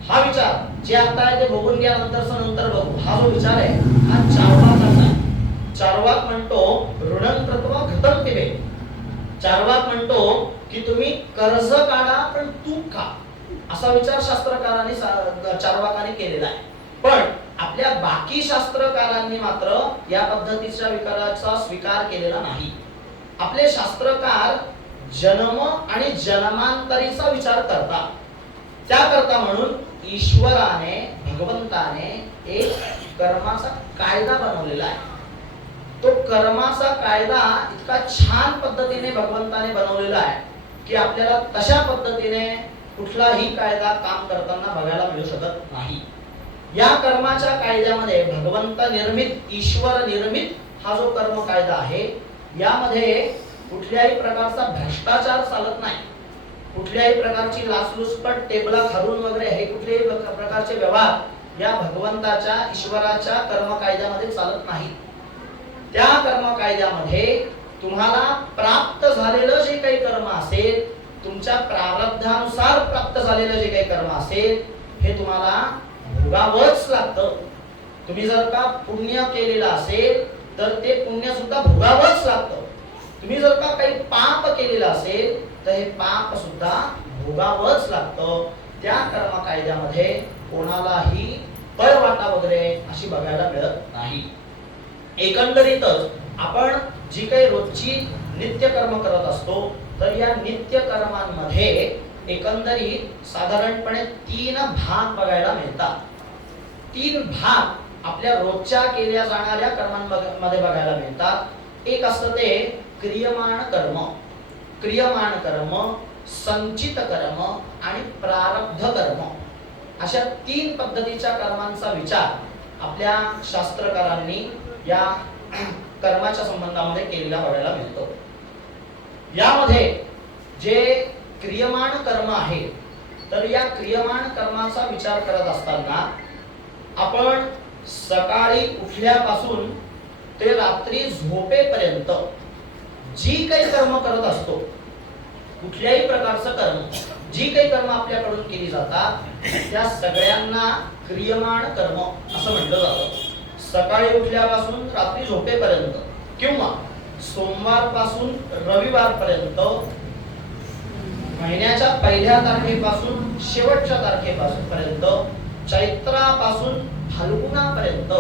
हा विचार जे आता आहे ते भोगून घ्या, नंतर बघू, हा जो विचार आहे हा चार्वाकाचा आहे. चार्वाक म्हणतो ऋणं कृत्वा घृतं पिबेत. चार्वाक म्हणतो की तुम्ही कर्ज काढा पण तूप खा, असा विचार शास्त्रकारांनी चार्वाकाने केलेला आहे. पण आपल्या बाकी शास्त्रकारांनी मात्र या पद्धतीच्या विकाराचा स्वीकार केलेला नाही. आपले शास्त्रकार जन्म आणि जन्मांतरीचा विचार करतात. त्याकरता म्हणून ईश्वराने, भगवंताने एक कर्माचा कायदा बनवलेला आहे. तो कर्माचा कायदा इतका छान पद्धतीने भगवंताने बनवलेला आहे की आपल्याला तशा पद्धतीने कुठलाही कायदा काम करताना बघायला मिळू शकत नाही. या कर्माच्या कायद्यामध्ये भगवंत निर्मित, ईश्वर निर्मित हा जो कर्म कायदा आहे, यामध्ये कुठल्याही प्रकारचा भ्रष्टाचार चालत नाही. कुठल्याही प्रकारची लाचलुचपत, टेबला खारून वगैरे हे कुठल्याही प्रकारचे व्यवहार या भगवंताच्या, ईश्वराच्या कर्म कायद्यामध्ये चालत नाही. त्या कर्म कायद्यामध्ये तुम्हाला प्राप्त झालेलं जे काही कर्म असेल, तुमच्या प्रारब्धानुसार प्राप्त झालेलं जे काही कर्म असेल, हे तुम्हाला भोगावंच लागतं. तुम्ही जर का पुण्य केलेलं असेल तर ते पुण्य सुद्धा भोगावंच लागतं. तुम्ही जर का काही पाप केलेलं असेल तर हे पाप सुद्धा भोगावंच लागतं. त्या कर्म कायद्यामध्ये कोणालाही पळवाटा वगैरे अशी बघायला मिळत नाही. एकंदरीतच आपण जी काही रोजची नित्य कर्म करत असतो, तर या नित्य कर्मांमध्ये एकंदरीत साधारणपणे 3 भाग बघायला मिळतात. 3 भाग आपल्या रोजच्या केल्या जाणाऱ्या कर्मांमध्ये बघायला मिळतात. एक असतं ते क्रियमाण कर्म, क्रियमाण कर्म, संचित कर्म आणि प्रारब्ध कर्म. अशा 3 पद्धतीच्या कर्मांचा विचार आपल्या शास्त्रकारांनी या कर्माच्या संबंधामध्ये केलेला बघायला मिळतो. यामध्ये जे क्रियमाण कर्म आहे, तर या क्रियमाण कर्माचा विचार करत असताना आपण सकाळी उठल्यापासून ते रात्री झोपेपर्यंत जी काही कर्म करत असतो, कुठल्याही प्रकारचं कर्म, जी काही कर्म आपल्याकडून केली जातात, त्या सगळ्यांना क्रियमाण कर्म असं म्हटलं जातं. सकाळी उठल्यापासून रात्री झोपेपर्यंत किंवा सोमवार पासून रविवार पर्यंत, महिन्याच्या पहिल्या तारखेपासून शेवटच्या तारखेपर्यंत, चैत्रापासून फाल्गुनापर्यंत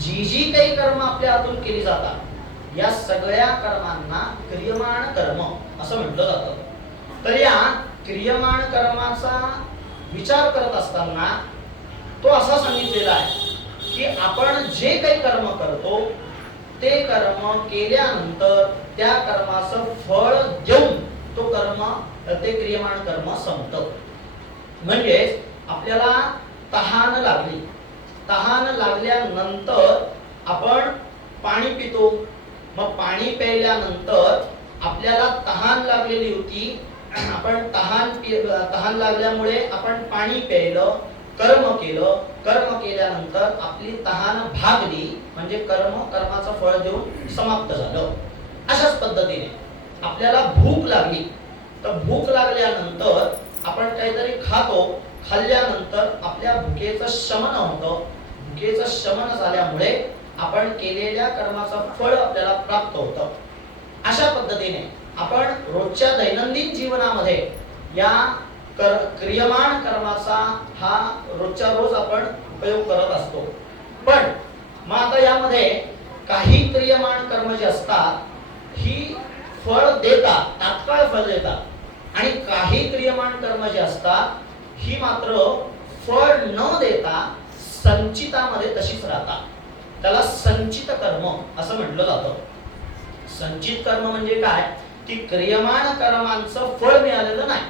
जी जी काही कर्म आपल्या हातून केली जातात, या सगळ्या कर्मांना क्रियमाण कर्म असं म्हटलं जातं. तर या क्रियमाण कर्माचा विचार करत असताना तो असा सांगितलेला आहे की आपण जे काही कर्म करतो ते कर्म केल्यानंतर त्या कर्माचं फळ देऊन तो कर्म, ते क्रियमाण कर्म संपतं. म्हणजे आपल्याला तहान लागली, तहान लागल्यानंतर आपण पाणी पितो. मग पाणी प्यायल्यानंतर आपल्याला तहान लागलेली होती, आपण तहान लागल्यामुळे आपण पाणी प्यायलं, कर्म केलं. कर्म केल्यानंतर आपली तहान भागली, म्हणजे कर्माचं फळ देऊन समाप्त झालं. अशाच पद्धतीने आपल्याला भूक लागली, तर भूक लागल्यानंतर आपण काहीतरी खातो. खाल्ल्यानंतर आपल्या भुकेचं शमन होतं. भुकेचं शमन झाल्यामुळे आपण केलेल्या कर्माचं फळ आपल्याला प्राप्त होतं. अशा पद्धतीने आपण रोजच्या दैनंदिन जीवनामध्ये या क्रियमाण कर्माचा हा रोजच्या रोज आपण उपयोग करत असतो. पण मग आता यामध्ये काही क्रियमाण कर्म जे असतात ही फळ देतात, तात्काळ फळ देतात, आणि काही क्रियमाण कर्म जे असतात ही मात्र फळ न देता संचितामध्ये तशीच राहतात. त्याला संचित कर्म असं म्हटलं जातं. संचित कर्म म्हणजे काय? ती क्रियमाण कर्मांचं फळ मिळालेलं नाही,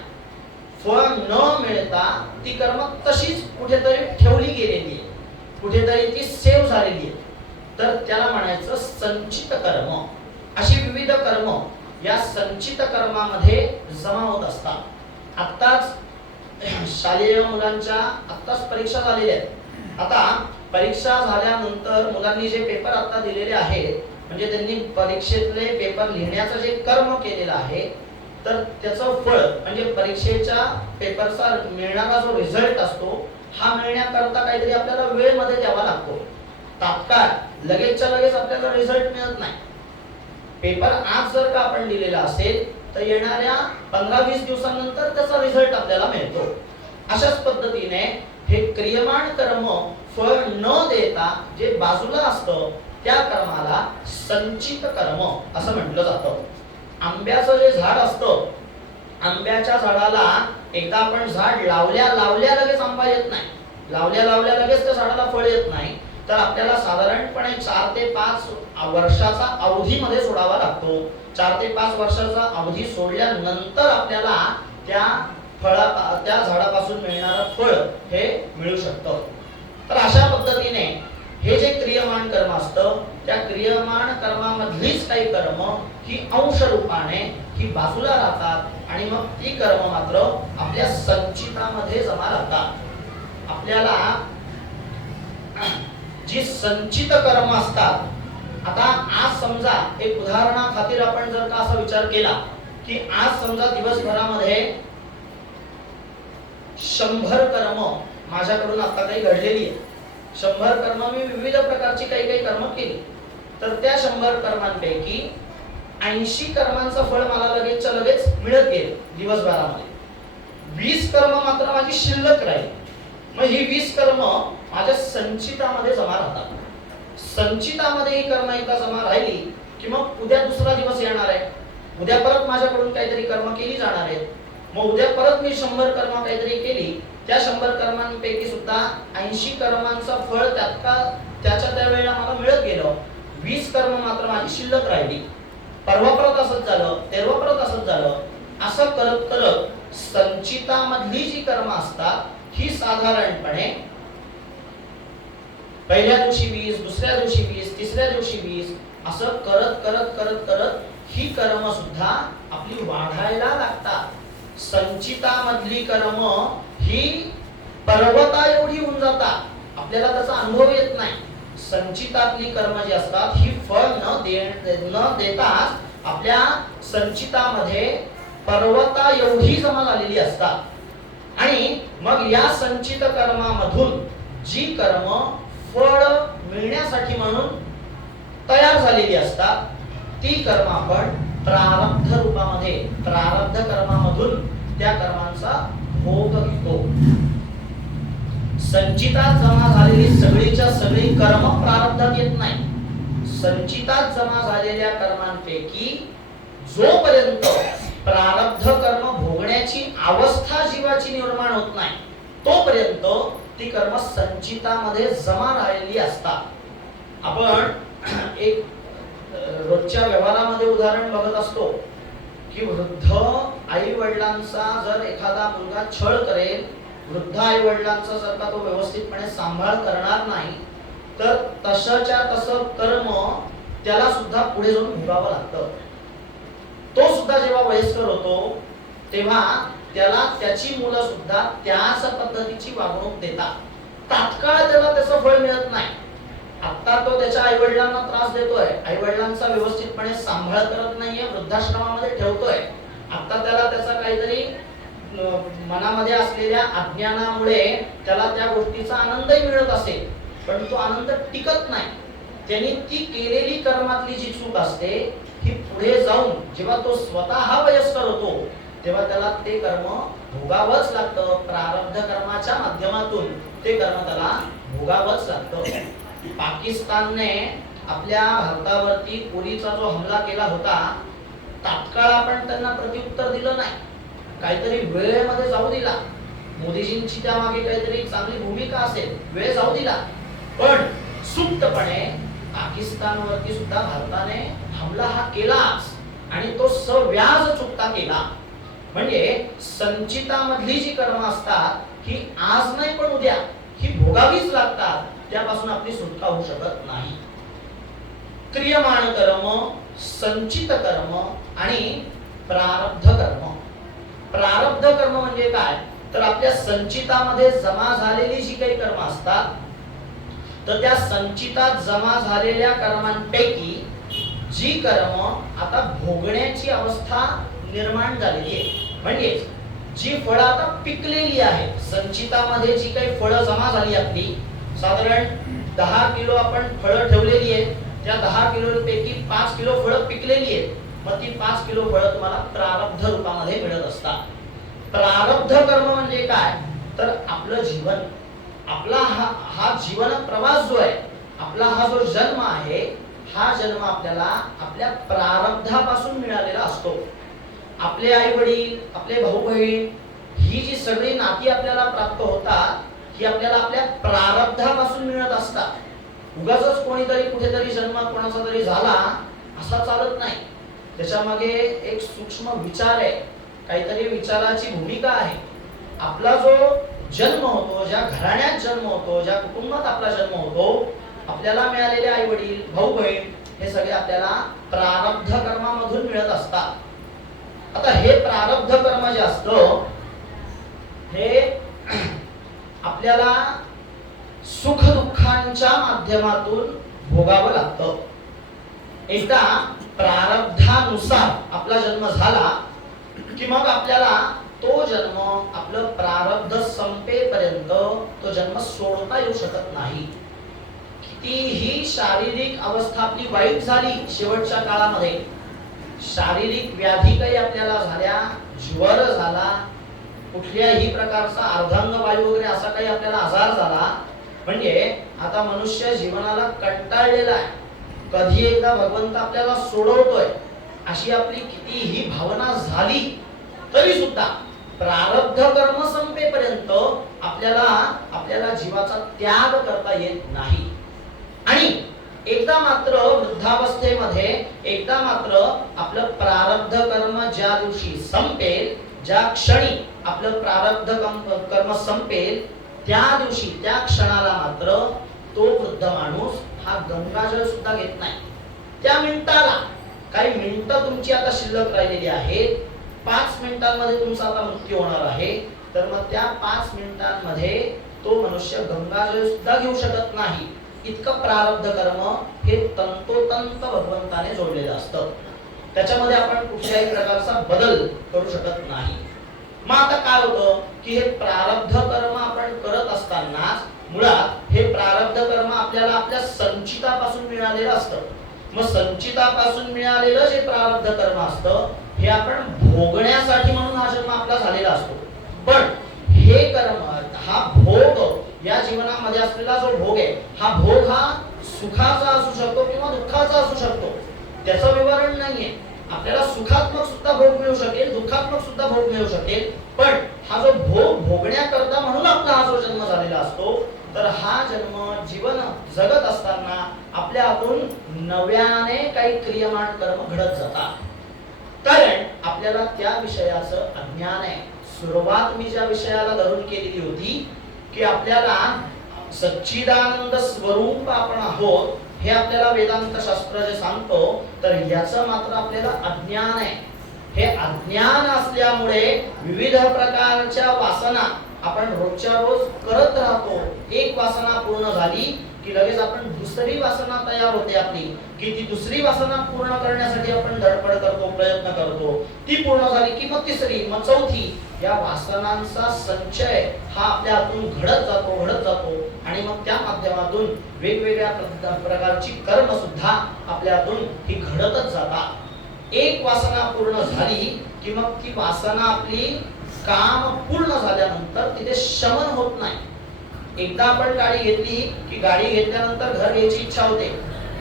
फळ न मिळता ती कर्म तशीच कुठेतरी ठेवली गेलेली आहे, कुठेतरी ती सेव्ह झालेली आहे, तर त्याला म्हणायचं संचित कर्म. अशी विविध कर्म या संचित कर्मामध्ये जमा होत असतात. आत्ताच शालेय मुलांच्या आत्ताच परीक्षा झालेल्या आहेत. आता परीक्षा झाल्यानंतर मुलांनी जे पेपर आता दिलेले आहेत, म्हणजे त्यांनी परीक्षेतले पेपर लिहिण्याचं जे कर्म केलेलं आहे, तर त्याचं फळ म्हणजे परीक्षेच्या पेपरचा मिळणारा जो रिझल्ट असतो, हा मिळण्याकरता काहीतरी आपल्याला वेळेमध्ये द्यावा लागतो. तात्काळ लगेचच्या लगेच आपल्याला रिझल्ट मिळत नाही. पेपर आज जर का आपण दिलेला असेल तर येणाऱ्या 15-20 दिवसांनंतर त्याचा रिझल्ट आपल्याला मिळतो. अशाच पद्धतीने हे क्रियमाण कर्म फळ न देता जे बाजूला असतं त्या कर्माला संचित कर्म असं म्हटलं जातं. आंब्याचं जे झाड असतं, आंब्याच्या झाडाला एकदा आपण झाड लावल्या लावल्या लगेच आंबा येत नाही, लावल्या लावल्या लगेच त्या झाडाला फळ येत नाही, तर आपल्याला साधारणपणे 4 ते 5 वर्षाचा अवधीमध्ये सोडावा लागतो. 4 ते 5 वर्षाचा अवधी सोडल्यानंतर आपल्याला त्या झाडापासून मिळणारं फळ हे मिळू शकतं. तर अशा पद्धतीने हे जे क्रियमान कर्म असतं, त्या क्रियमान कर्मामधलीच काही कर्म ही अंश रूपाने ही बाजूला राहतात आणि मग ती कर्म मात्र आपल्या संचितामध्ये जमा राहतात. आपल्याला जी संचित कर्म असतात, आता आज समजा एक उदाहरणाखातीर आपण जर का असा विचार केला की आज समजा दिवसभरामध्ये 100 कर्म माझ्याकडून आता काही घडलेली आहे. 100 कर्म मी विविध प्रकारची काही कर्म केली, तर त्या 100 कर्मांपैकी 80 कर्मांचं फळ मला लगेचच्या लगेच मिळत गेलं दिवसभरामध्ये. 20 कर्म मात्र माझी शिल्लक राहील. मग ही 20 कर्म माझ्या संचितामध्ये जमा राहतात. संचितामध्ये ही कर्म एकदा जमा राहिली की मग उद्या दुसरा दिवस येणार आहे, उद्या परत माझ्याकडून काहीतरी कर्म केली जाणार आहेत. मग उद्या परत मी 100 कर्म काहीतरी केली, त्या 100 कर्मांपैकी सुद्धा 80 कर्मांचं फळ त्याच्या वेळेला मला मिळत गेलं. 20 कर्म मात्र माझी शिल्लक राहिली. परवा परत असंच झालं, तेरवा परत असंच झालं. असं करत करत संचितामधली जी कर्म असतात ही साधारणपणे पहिल्या दिवशी 20, दुसऱ्या दिवशी 20, तिसऱ्या दिवशी 20 असं करत करत करत करत ही कर्म सुद्धा आपली वाढायला लागतात. संचितामधली कर्म ही पर्वता एवढी होऊन जातात, आपल्याला त्याचा अनुभव येत नाही. संचितातली कर्म जी असतात ही फळ न देताच आपल्या संचितामध्ये पर्वता एवढी जमा झालेली असतात आणि मग या संचित कर्मामधून जी कर्म फळ मिळण्यासाठी म्हणून तयार झालेली असतात ती कर्म आपण प्रारब्ध रूपामध्ये, प्रारब्ध कर्मामधून त्या कर्मांचा भोग घेतो. संचितात जमा झालेली सगळीच्या सगळी कर्म प्रारब्धात येत नाही. संचितात जमा झालेल्या कर्मांपैकी जोपर्यंत प्रारब्ध कर्म भोगण्याची अवस्था जीवाची निर्माण होत नाही तोपर्यंत ती कर्म संचितामध्ये जमा राहिलेली असतात. आपण एक रोजच्या व्यवहारामध्ये उदाहरण बघत असतो की वृद्ध आई वडिलांचा जर एखादा मुलगा छळ करेल, वृद्ध आई वडिलांचा जर का तो व्यवस्थितपणे सांभाळ करणार नाही तर तसंच्या तसं कर्म त्याला सुद्धा पुढे जाऊन भोगावं लागतं. तो सुद्धा जेव्हा वयस्कर होतो तेव्हा त्याला त्याची मुलं सुद्धा त्याच पद्धतीची वागणूक देतात. तात्काळ त्याला त्याचं फळ मिळत नाही. आता तो त्याच्या आई वडिलांना त्रास देतोय, आई वडिलांचा व्यवस्थितपणे सांभाळ करत नाहीये, वृद्धाश्रमामध्ये ठेवतोय. आता त्याला त्याचा काहीतरी मनामध्ये असलेल्या अज्ञानामुळे त्याला त्या गोष्टीचा आनंदही मिळत असेल, पण तो आनंद टिकत नाही. त्यांनी ती केलेली कर्मातली जी चूक असते ही पुढे जाऊन जेव्हा तो स्वतः वयस्कर होतो तेव्हा त्याला ते कर्म भोगावंच लागतं. प्रारब्ध कर्माच्या माध्यमातून ते कर्म त्याला भोगावंच लागतं. पाकिस्तानने आपल्या भारतावरती उरीचा जो हमला केला होता, तात्काळ आपण त्यांना प्रत्युत्तर दिलं नाही, काहीतरी वेळेमध्ये जाऊ दिला. मोदीजींची त्यामागे काहीतरी चांगली भूमिका असेल, वेळ जाऊ दिला, पण सुप्तपणे पाकिस्तानवरती सुद्धा भारताने हमला हा केलाच आणि तो सव्याज चुकता केला. म्हणजे संचितामधली जी कर्म असतात ही आज नाही पण उद्या ही भोगावीच लागतात, त्यापासून आपली सुटका होऊ शकत नाही. क्रियमाण कर्म, संचित कर्म आणि प्रारब्ध कर्म. प्रारब्ध कर्म म्हणजे काय तर आपल्या संचितामध्ये जमा झालेली जी काही कर्म असतात तर त्या संचितात जमा झालेल्या कर्मांपैकी जी कर्म आता भोगण्याची अवस्था निर्माण झालेली आहे, म्हणजे जी फळं आता पिकलेली आहे, संचितामध्ये जी काही फळं जमा झाली आपली, साधारण 10 किलो आपण फळं ठेवलेली आहेत, त्या 10 किलो पैकी 5 किलो फळं पिकलेली आहेत. मग ती 5 किलो फळं तुम्हाला प्रारब्ध रूपामध्ये मिळत असतात. प्रारब्ध कर्म म्हणजे काय तर आपलं जीवन, आपला हा जीवन प्रवास जो आहे, आपला हा जो जन्म आहे, हा जन्म आपल्याला आपल्या प्रारब्धापासून मिळालेला असतो. आपले आई वडील, आपले भाऊ बहीण, ही जी सगळी नाती आपल्याला प्राप्त होतात, ही आपल्याला आपल्या प्रारब्धापासून मिळत असतात. उगाचच कोणीतरी कुठेतरी जन्म कोणाचा तरी झाला असा चालत नाही. त्याच्या मागे एक सूक्ष्म विचार आहे, काहीतरी विचाराची भूमिका आहे. आपला जो जन्म होतो, ज्या घराण्यात जन्म होतो, ज्या कुटुंबात आपला जन्म होतो, आपल्याला मिळालेले आई वडील, भाऊ बहीण हे सगळे आपल्याला प्रारब्ध कर्मामधून मिळत असतात. आता हे प्रारब्ध कर्म जे असतं हे आपल्याला सुख दुःखांच्या माध्यमातून भोगावं लागतं. एकदा प्रारब्धानुसार आपला जन्म झाला की मग आपल्याला तो जन्म, आपलं प्रारब्ध संपेपर्यंत तो जन्म सोडता येऊ शकत नाही. कितीही शारीरिक अवस्था आपली वाईट झाली, शेवटच्या काळामध्ये शारीरिक व्याधी काही आपल्याला झाल्या, ज्वर झाला, कुठल्याही प्रकारचा अर्धांग वायू वगैरे असा काही आपल्याला आजार झाला, म्हणजे आता मनुष्य जीवनाला कंटाळलेला आहे, कधी एकदा भगवंत आपल्याला सोडवतोय अशी आपली कितीही भावना झाली तरी सुद्धा प्रारब्ध कर्म संपेपर्यंत आपल्याला जीवाचा त्याग करता येत नाही. आणि एकदा मात्र वृद्धावस्थेमध्ये एकदा मात्र आपलं प्रारब्ध कर्म ज्या दिवशी संपेल, ज्या क्षणी आपलं प्रारब्ध कर्म संपेल, त्या दिवशी त्या क्षणाला मात्र तो वृद्ध माणूस हा गंगाजळ सुद्धा घेत नाही. त्या मिनिटाला, काही मिनिटं तुमची आता शिल्लक राहिलेली आहेत, 5 मिनिटांमध्ये तुमचा आता मृत्यू होणार आहे, तर मग त्या 5 मिनिटांमध्ये तो मनुष्य गंगाजळ सुद्धा घेऊ शकत नाही. इतकं प्रारब्ध कर्म हे तंतोतंत भगवंताने जोडलेलं असतं. त्याच्यामध्ये आपण कुठल्याही प्रकारचा बदल करू शकत नाही. मग आता काय होतं की हे प्रारब्ध कर्म आपण करत असतानाच मुळात हे प्रारब्ध कर्म आपल्याला आपल्या संचितापासून मिळालेलं असतं. मग संचितापासून मिळालेलं जे प्रारब्ध कर्म असतं हे आपण भोगण्यासाठी म्हणून हा जन्म आपला झालेला असतो. पण हे कर्म, हा भोग, या जीवनामध्ये असलेला जो भोग आहे, हा भोग हा सुखाचा असू शकतो किंवा दुःखाचा असू शकतो, त्याचं विवरण नाहीये. आपल्याला सुखात्मक सुद्धा भोग मिळू शकेल, दुःखात्मक सुद्धा भोग मिळू शकेल, पण हा जो भोग भोगण्याकरता म्हणून आपला हा जो जन्म झालेला असतो, तर हा जन्म जीवन जगत असताना आपल्या हातून नव्याने काही क्रियमान कर्म घडत जातात. कारण आपल्याला त्या विषयाचं अज्ञान आहे. सुरुवात मी ज्या विषयाला धरून केलेली होती की आपल्याला सच्चिदानंद स्वरूप आपण आहोत, हे आपल्याला वेदांत शास्त्र जे सांगतो, तर याचं मात्र आपल्याला अज्ञान आहे. हे अज्ञान असल्यामुळे विविध प्रकारच्या वासना आपण रोजच्या रोज करत राहतो. एक वासना पूर्ण झाली की लगेच आपण दुसरी वासना तयार होते आपली, की ती दुसरी वासना पूर्ण करण्यासाठी आपण धडपड करतो, प्रयत्न करतो. ती पूर्ण झाली की मग तिसरी, मग चौथी. या वासनांचा संचय हा आपल्या हातून घडत जातो आणि मग त्या माध्यमातून वेगवेगळ्या प्रकारची कर्म सुद्धा आपल्या हातून ही घडतच जातात. एक वासना पूर्ण झाली की मग ती वासना आपली काम पूर्ण झाल्यानंतर तिथे शमन होत नाही. एकदा आपण गाडी घेतली की गाडी घेतल्यानंतर घर घ्यायची इच्छा होते,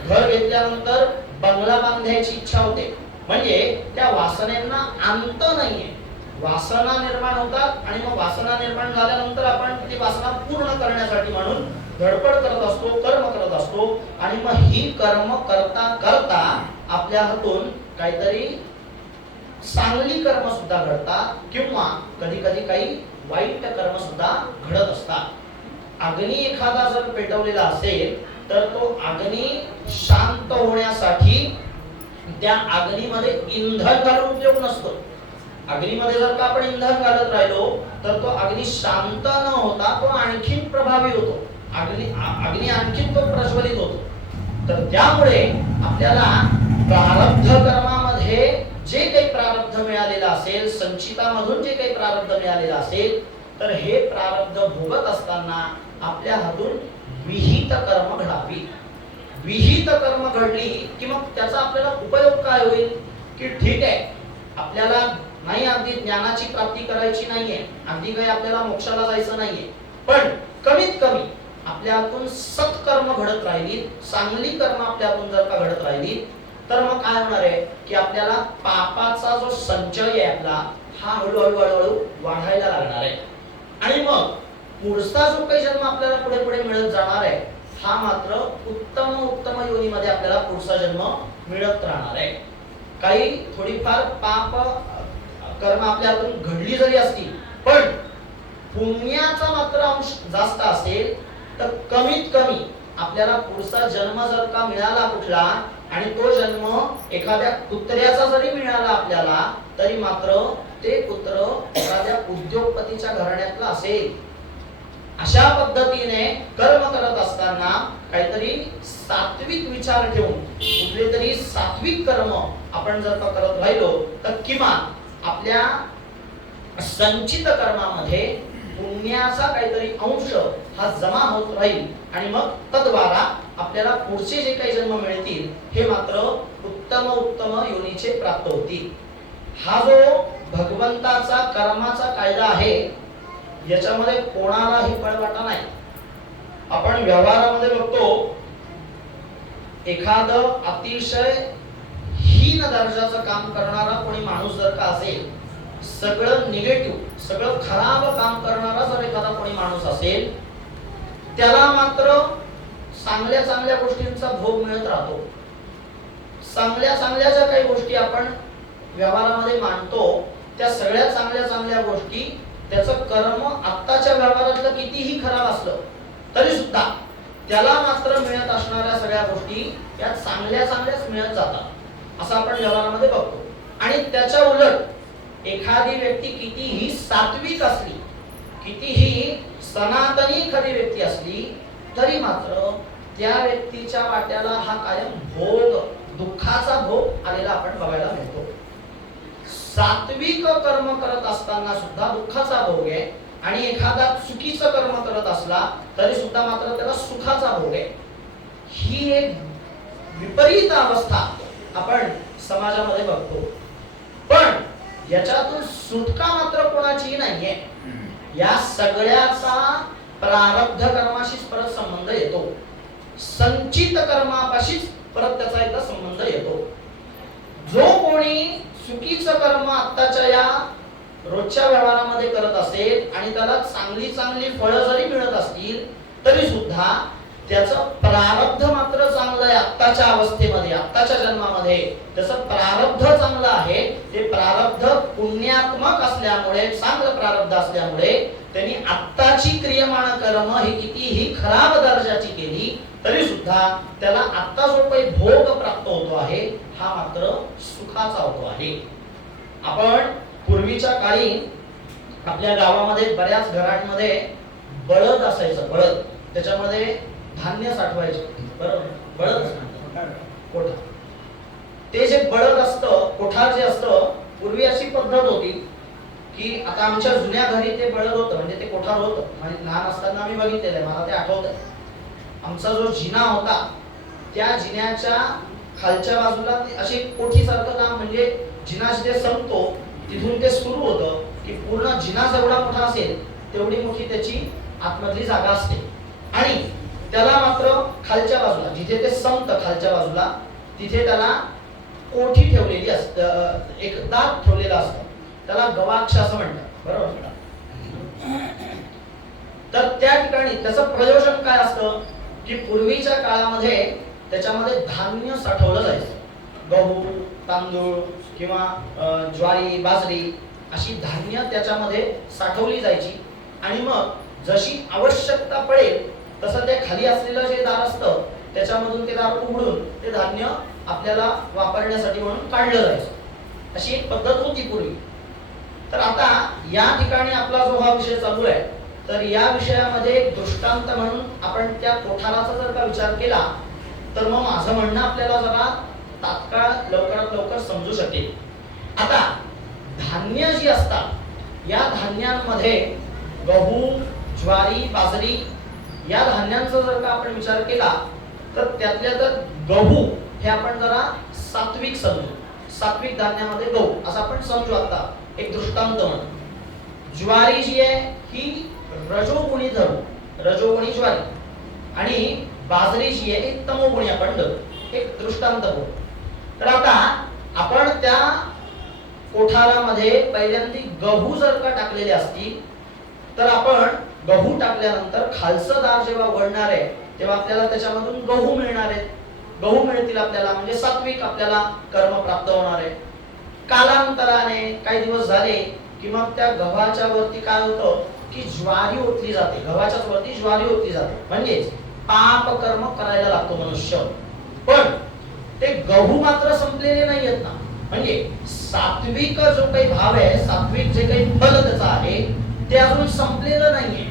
घर घेतल्यानंतर बंगला बांधायची इच्छा होते. म्हणजे त्या वासनेंना अंत नाहीये. वासना निर्माण होतात आणि मग वासना निर्माण झाल्यानंतर आपण ती वासना पूर्ण करण्यासाठी म्हणून धडपड करत असतो, कर्म करत असतो. आणि मग ही कर्म करता करता आपल्या हातून काहीतरी चांगली कर्म सुद्धा घडतात किंवा कधी कधी काही वाईट कर्म सुद्धा घडत असतात. अग्नी एखादा जर पेटवलेला असेल तर तो अग्नी शांत होण्यासाठी त्या अग्नीमध्ये इंधन घालून उपयोग नसतो. अग्नीमध्ये जर का आपण इंधन घालत राहिलो तर तो अग्नी शांत न होता तो आणखीन प्रभावी होतो, अग्नी आणखीन तो प्रज्वलित होतो. तर त्यामुळे आपल्याला प्रारब्ध कर्मामध्ये जे काही प्रारब्ध मिळालेलं असेल, संचितामधून जे काही प्रारब्ध मिळालेलं असेल, तर हे प्रारब्ध भोगत असताना आपल्या हातून विहित कर्म घडावी. विहित कर्म घडली की मग त्याचा आपल्याला उपयोग काय होईल की ठीक आहे, आपल्याला नाही अगदी ज्ञानाची प्राप्ती करायची नाहीये, अगदी काही आपल्याला मोक्षाला जायचं नाहीये, पण कमीत कमी आपल्यातून सत्कर्म घडत राहिली, चांगली कर्म आपल्यातून जर का घडत राहिली, तर मग काय होणार आहे की आपल्याला पापाचा जो संचय आहे आपला हा हळूहळू वाढायला लागणार आहे. आणि मग पुढचा जो काही जन्म आपल्याला पुढे पुढे मिळत जाणार आहे हा मात्र उत्तम उत्तम योनीमध्ये आपल्याला पुढचा जन्म मिळत राहणार आहे. काही थोडीफार पाप कर्म आपल्या हातून घडली जरी असतील, पण पुण्याचा मात्र अंश जास्त असेल तर कमीत कमी आपल्याला पुढचा जन्म जर का मिळाला कुठला आणि तो जन्म एखाद्या कुत्र्याचा जरी मिळाला आपल्याला, तरी मात्र ते कुत्र एखाद्या उद्योगपतीच्या घराण्यातलं असेल. अशा पद्धतीने कर्म करत असताना काहीतरी सात्विक विचार ठेवून कुठले तरी सात्विक कर्म आपण जर का करत राहिलो तर किमान आपल्या संचित कर्मामध्ये पुण्याचा काहीतरी अंश हा जमा होत राहील आणि मग तद्वारा आपल्याला पुढचे जे काही जन्म मिळतील हे मात्र उत्तम उत्तम योनीचे प्राप्त होतील. हा जो भगवंताचा कर्माचा कायदा आहे याच्यामध्ये कोणालाही पळवाटा नाही. आपण व्यवहारामध्ये बघतो एखादं अतिशय हीन दर्जाचं काम करणारा कोणी माणूस जर का असेल, सगळं निगेटिव्ह सगळं खराब काम करणारा जर एखादा कोणी माणूस असेल, त्याला मात्र चांगल्या चांगल्या गोष्टींचा भोग मिळत राहतो. चांगल्या चांगल्या ज्या काही गोष्टी आपण व्यवहारामध्ये मानतो त्या सगळ्या चांगल्या चांगल्या गोष्टी त्याचं कर्म आत्ताच्या व्यवहारातलं कितीही खराब असलं तरी सुद्धा त्याला मात्र मिळत असणाऱ्या सगळ्या गोष्टी या चांगल्या चांगल्याच मिळत जातात असं आपण व्यवहारामध्ये बघतो. आणि त्याच्या उलट एखादी व्यक्ती कितीही सात्विक असली, कितीही सनातनी एखादी व्यक्ती असली तरी मात्र त्या व्यक्तीच्या वाट्याला हा कायम भोग, दुःखाचा भोग आलेला आपण बघायला मिळतो. सात्विक कर्म करत असताना सुद्धा दुःखाचा भोग आहे आणि एखादा चुकीचं कर्म करत असला तरी सुद्धा मात्र त्याला सुखाचा भोग आहे. ही एक विपरीत अवस्था आपण समाजामध्ये बघतो. पण याच्यातून सुटका मात्र कोणाचीही नाहीये. या सगळ्याचा प्रारब्ध कर्माशीच परत संबंध येतो, संचित कर्मापाशीच परत त्याचा एकदा संबंध येतो. जो कोणी चुकीचं कर्म आत्ताच्या या रोजच्या व्यवहारामध्ये करत असेल आणि त्याला चांगली चांगली फळं जरी मिळत असतील तरी सुद्धा त्याचं प्रारब्ध मात्र चांगलं आहे. आत्ताच्या अवस्थेमध्ये, आत्ताच्या जन्मामध्ये त्याचं प्रारब्ध चांगलं आहे. ते प्रारब्ध पुण्यात्मक असल्यामुळे, चांगलं प्रारब्ध असल्यामुळे त्यांनी आत्ताची क्रियमाण कर्म ही कितीही खराब दर्जाची केली तरी सुद्धा त्याला आत्ता जो काही भोग प्राप्त होतो आहे हा मात्र सुखाचा होतो आहे. आपण पूर्वीच्या काळी आपल्या गावामध्ये बऱ्याच घरांमध्ये बळद असायचं. बळद, त्याच्यामध्ये धान्य साठवायचे. बरोबर, बळद कोठार. ते जे बळद असतं, कोठार जे असतं, पूर्वी अशी पद्धत होती की आता आमच्या जुन्या घरी ते बळद होतं, म्हणजे ते कोठार होतं. म्हणजे लहान असताना आम्ही बघितलेलं आहे, मला ते आठवतंय. आमचा जो जिना होता त्या जिन्याच्या खालच्या बाजूला अशी कोठीसारखं काम, म्हणजे जिना जिथे संपतो तिथून ते सुरू होतं की पूर्ण जिना जेवढा मोठा असेल तेवढी मोठी त्याची आतमधली जागा असते. आणि त्याला मात्र खालच्या बाजूला जिथे ते संपतं खालच्या बाजूला तिथे त्याला कोठी ठेवलेली असते, एक दात ठेवलेला असतं. त्याला गवाक्ष असं म्हणतात. बरोबर. तर त्या ठिकाणी त्याचं प्रयोजन काय असतं की पूर्वीच्या काळामध्ये त्याच्यामध्ये धान्य साठवलं जायचं. गहू, तांदूळ किंवा ज्वारी, बाजरी अशी धान्य त्याच्यामध्ये साठवली जायची. आणि मग जशी आवश्यकता पडेल तसं ते खाली असलेलं जे दार असतं त्याच्यामधून ते दार उघडून ते धान्य आपल्याला वापरण्यासाठी म्हणून काढलं जायचं. अशी एक पद्धत होती पूर्वी. तर आता या ठिकाणी आपला जो हा विषय चालू आहे, तर या विषयामध्ये एक दृष्टांत म्हणून आपण त्या कोठाराचा जर का विचार केला तर मग माझं म्हणणं आपल्याला जरा तात्काळ लवकरात लवकर समजू शकेल. आता धान्य जी असतात या धान्यांमध्ये गहू, ज्वारी, बाजरी या धान्यांचा जर का आपण विचार केला तर त्यातल्या तर गहू हे आपण जरा सात्विक समजू. सात्विक धान्यामध्ये गहू असं आपण समजू. आता एक दृष्टांत म्हणून ज्वारी जी आहे ही रजोगुणी धरू, रजोगुणी ज्वारी, आणि बाजरी जी आहे ती तमोगुणी आपण धरू. एक दृष्टांत बघू. तर आता आपण त्या कोठारामध्ये पहिल्यांदा गहू जर का टाकलेले असतील तर आपण गहू टाकल्यानंतर खालचं दार जेव्हा वळणार आहे तेव्हा आपल्याला त्याच्यामधून गहू मिळणार आहेत. गहू मिळतील आपल्याला, म्हणजे सात्विक आपल्याला कर्म प्राप्त होणार आहे. कालांतराने काही दिवस झाले की मग त्या गव्हाच्या वरती काय होतं की ज्वारी ओतली जाते, गव्हाच्याच वरती ज्वारी ओतली जाते, म्हणजेच पाप कर्म करायला लागतो मनुष्य. पण ते गहू मात्र संपलेले नाहीयेत ना, म्हणजे सात्विक जो काही भाव आहे, सात्विक जे काही फल त्याचं आहे ते अजून संपलेलं नाहीये.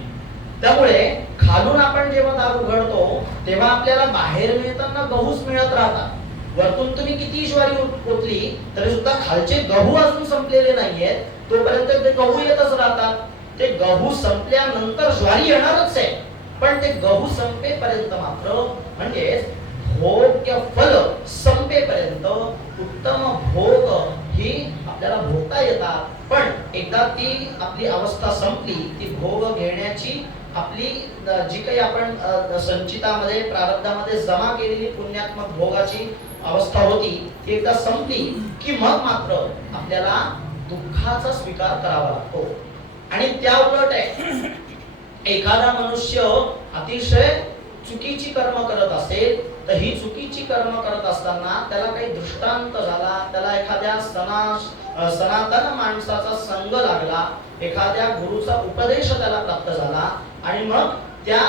त्यामुळे खालून आपण जेव्हा दार उघडतो तेव्हा आपल्याला बाहेर मिळताना गहूच मिळत राहतात. वरतून तुम्ही किती ज्वारी ओतली तरी सुद्धा खालचे गहू अजून संपलेले नाहीयेत, तोपर्यंत ते गहू येतच राहतात. ते गहू संपल्यानंतर ज्वारी येणारच आहे, पण ते गहू संपेपर्यंत मात्र, म्हणजे भोग्य फल संपेपर्यंत उत्तम भोग ही आपल्याला भोगता येतात. पण एकदा ती आपली अवस्था संपली, ती भोग घेण्याची आपली जी काही आपण संचितामध्ये प्रारब्धामध्ये जमा केलेली पुण्यात्मक भोगाची अवस्था होती ती एकदा संपली की मग मात्र आपल्याला दुःखाचा स्वीकार करावा लागतो. आणि त्या उलट आहे, एखादा मनुष्य अतिशय चुकीची कर्म करत असेल तर ही चुकीची कर्म करत असताना त्याला काही दृष्टांत झाला, त्याला एखाद्या सनातन माणसाचा संग लागला, एखाद्या गुरुचा उपदेश त्याला प्राप्त झाला, आणि मग त्या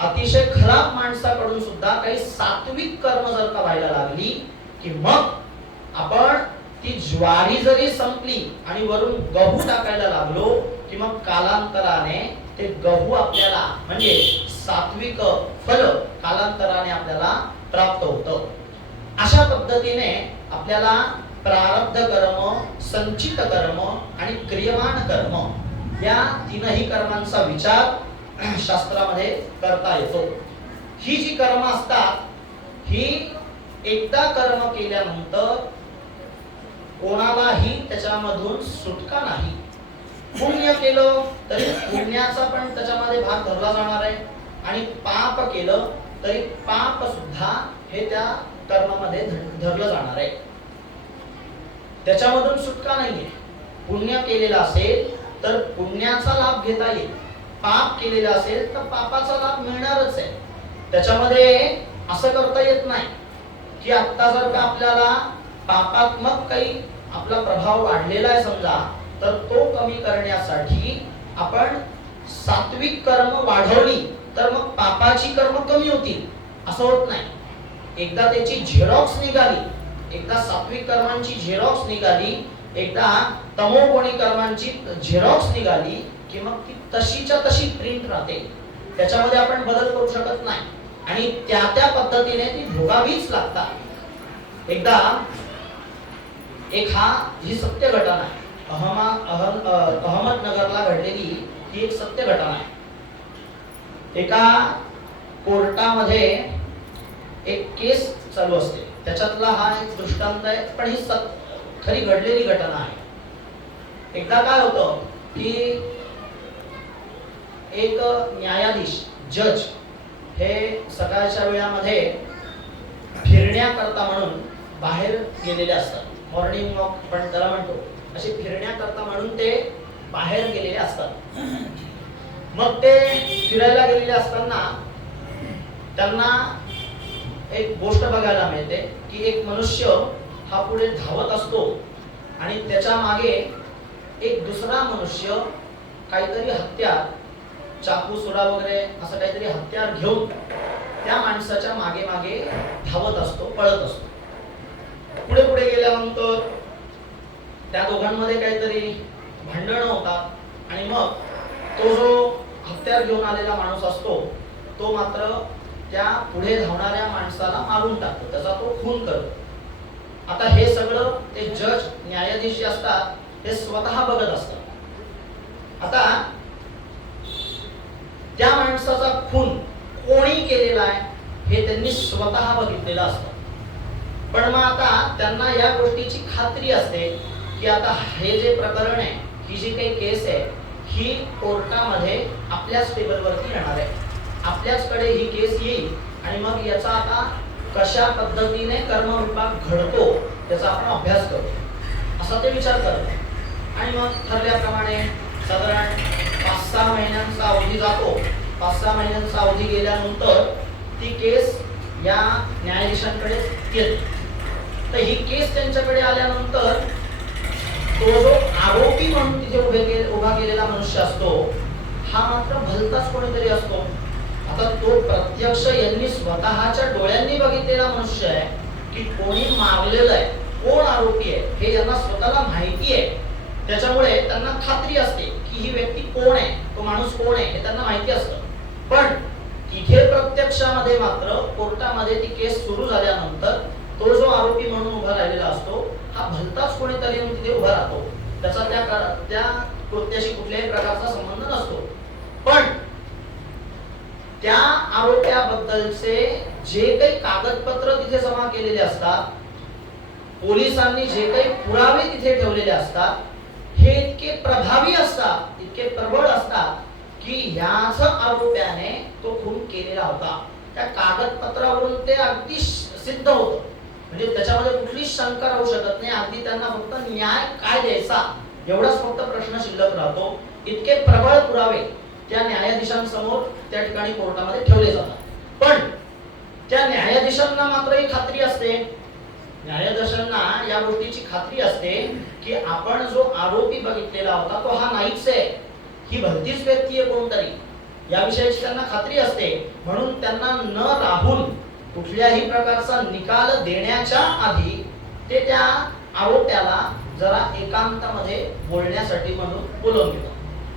अतिशय खराब माणसाकडून सुद्धा काही सात्विक कर्म जर का व्हायला लागली की मग आपण ती ज्वारी जरी संपली आणि वरून गहू टाकायला लागलो की मग कालांतराने ते गहू आपल्याला, म्हणजे सात्विक फल कालांतराने आपल्याला प्राप्त होतं. अशा पद्धतीने आपल्याला प्रारब्ध कर्म, संचित कर्म आणि क्रियमाण कर्म या तीनही कर्मांचा विचार शास्त्रामध्ये करता येतो. ही जी कर्म असतात ही एकदा कर्म केल्यानंतर कोणालाही त्याच्यामधून सुटका नाही. पुण्य केलं तरी पुण्याचा पण त्याच्यामध्ये भाग धरला जाणार आहे, आणि पाप केलं तरी पाप सुद्धा हे त्या कर्मामध्ये धरलं जाणार आहे. त्याच्यामधून सुटका नाहीये. पुण्य केलेलं असेल तर पुण्याचा लाभ घेता येईल, पाप केलेलं असेल तर पापाचा लाभ मिळणारच आहे. त्याच्यामध्ये असं करता येत नाही की आता जर का आपल्याला पापात्मक काही आपला प्रभाव वाढलेला आहे समजा, तर तो कमी करण्यासाठी आपण सात्विक कर्म वाढवली तर मग पापाची कर्म कमी होतील, असं होत नाही. एकदा त्याची झेरॉक्स निघाली, एकदा सात्विक कर्मांची झेरॉक्स निघाली, एकदा तमोगुणी कर्मांची झेरॉक्स निघाली की मग ती तशीच्या तशी प्रिंट राहते, त्याच्यामध्ये आपण बदल करू शकत नाही, आणि त्या त्या पद्धतीने ती भोगावीच लागतात. एकदा एक ही सत्य घटना आहे, अहमदनगरला घडलेली ही एक सत्य घटना आहे. एका कोर्टामध्ये एक केस चालू असते, त्याच्यातला हा एक दृष्टांत आहे, पण ही खरी घडलेली घटना आहे. एकदा काय होतं की एक न्यायाधीश, जज हे सकाळच्या वेळामध्ये फिरण्याकरता म्हणून बाहेर गेलेले असतात. मॉर्निंग वॉक पण त्याला म्हणतो, असे फिरण्याकरता म्हणून ते बाहेर गेलेले असतात. मग ते फिरायला गेलेले असताना त्यांना एक गोष्ट बघायला मिळते की एक मनुष्य हा पुढे धावत असतो आणि त्याच्या मागे एक दुसरा मनुष्य काहीतरी हत्यार, चाकू सुरा वगैरे असं काहीतरी हत्यार घेऊन त्या माणसाच्या मागे मागे धावत असतो, पळत असतो. पुढे पुढे गेल्यानंतर त्या दोघांमध्ये काहीतरी भांडणं होतात आणि मग तो जो हत्यार घेऊन आलेला माणूस असतो तो मात्र त्या पुढे धावणाऱ्या माणसाला मारून टाकतो, त्याचा तो खून करतो. आता हे सगळं ते जज, न्यायाधीश जे असतात हे स्वतः बघत असतात. आता त्या माणसाचा खून कोणी केलेला आहे हे त्यांनी स्वतः बघितलेलं असतं. पण मग आता त्यांना या गोष्टीची खात्री असते की आता हे जे प्रकरण आहे, ही जी काही केस आहे, ही कोर्टामध्ये आपल्याच टेबलवरती येणार आहे, आपल्याचकडे ही केस येईल आणि मग याचा आता कशा पद्धतीने कर्मविपाक घडतो त्याचा आपण अभ्यास करू असा ते विचार करतात. आणि मग ठरल्याप्रमाणे साधारण 5-6 महिन्यांचा अवधी जातो. 5-6 महिन्यांचा अवधी गेल्यानंतर ती केस या न्यायाधीशांकडे येते. तर ही केस त्यांच्याकडे आल्यानंतर तो जो आरोपी म्हणून तिथे उभा केलेला मनुष्य असतो हा मात्र भलताच कोणीतरी असतो. आता तो प्रत्यक्ष यांनी स्वतःच्या डोळ्यांनी बघितलेला मनुष्य आहे की कोणी मारलेलं आहे, कोण आरोपी आहे हे यांना स्वतःला माहिती आहे. त्याच्यामुळे त्यांना खात्री असते की ही व्यक्ती कोण आहे, तो माणूस कोण आहे हे त्यांना माहिती असतं. पण तिथे प्रत्यक्षामध्ये मात्र कोर्टामध्ये ती केस सुरू झाल्यानंतर तो जो आरोपी म्हणून उभा राहिलेला असतो हा भलताच कोणीतरी तिथे उभा राहतो. त्याचा त्या कृत्याशी कुठल्याही प्रकारचा संबंध नसतो. पण त्या आरोप्याबद्दलचे जे काही कागदपत्र तिथे जमा केलेले असतात, पोलिसांनी जे काही पुरावे तिथे ठेवलेले असतात हे इतके प्रभावी असतात, इतके प्रबळ असतात की याच आरोप्याने तो खून केलेला होता. त्या कागदपत्रावरून ते अगदी सिद्ध होतं. म्हणजे त्याच्यामध्ये कुठलीच शंका राहू शकत नाही. अगदी त्यांना फक्त न्याय काय द्यायचा एवढाच फक्त प्रश्न शिल्लक राहतो. इतके प्रबळ पुरावे त्या न्यायाधीशांसमोर त्या ठिकाणी कोर्टामध्ये ठेवले जातात. पण त्या न्यायाधीशांना मात्र ही खात्री असते, न्यायाधीशांना या गोष्टीची खात्री असते की आपण जो आरोपी बघितलेला होता तो हा नाहीच आहे, ही भलतीच व्यक्ती आहे कोणतरी, याविषयीची त्यांना खात्री असते. म्हणून त्यांना न राहून कुठल्याही प्रकारचा निकाल देण्याच्या आधी ते त्या आरोप्याला जरा एकांतामध्ये बोलण्यासाठी म्हणून बोलवून घेतात.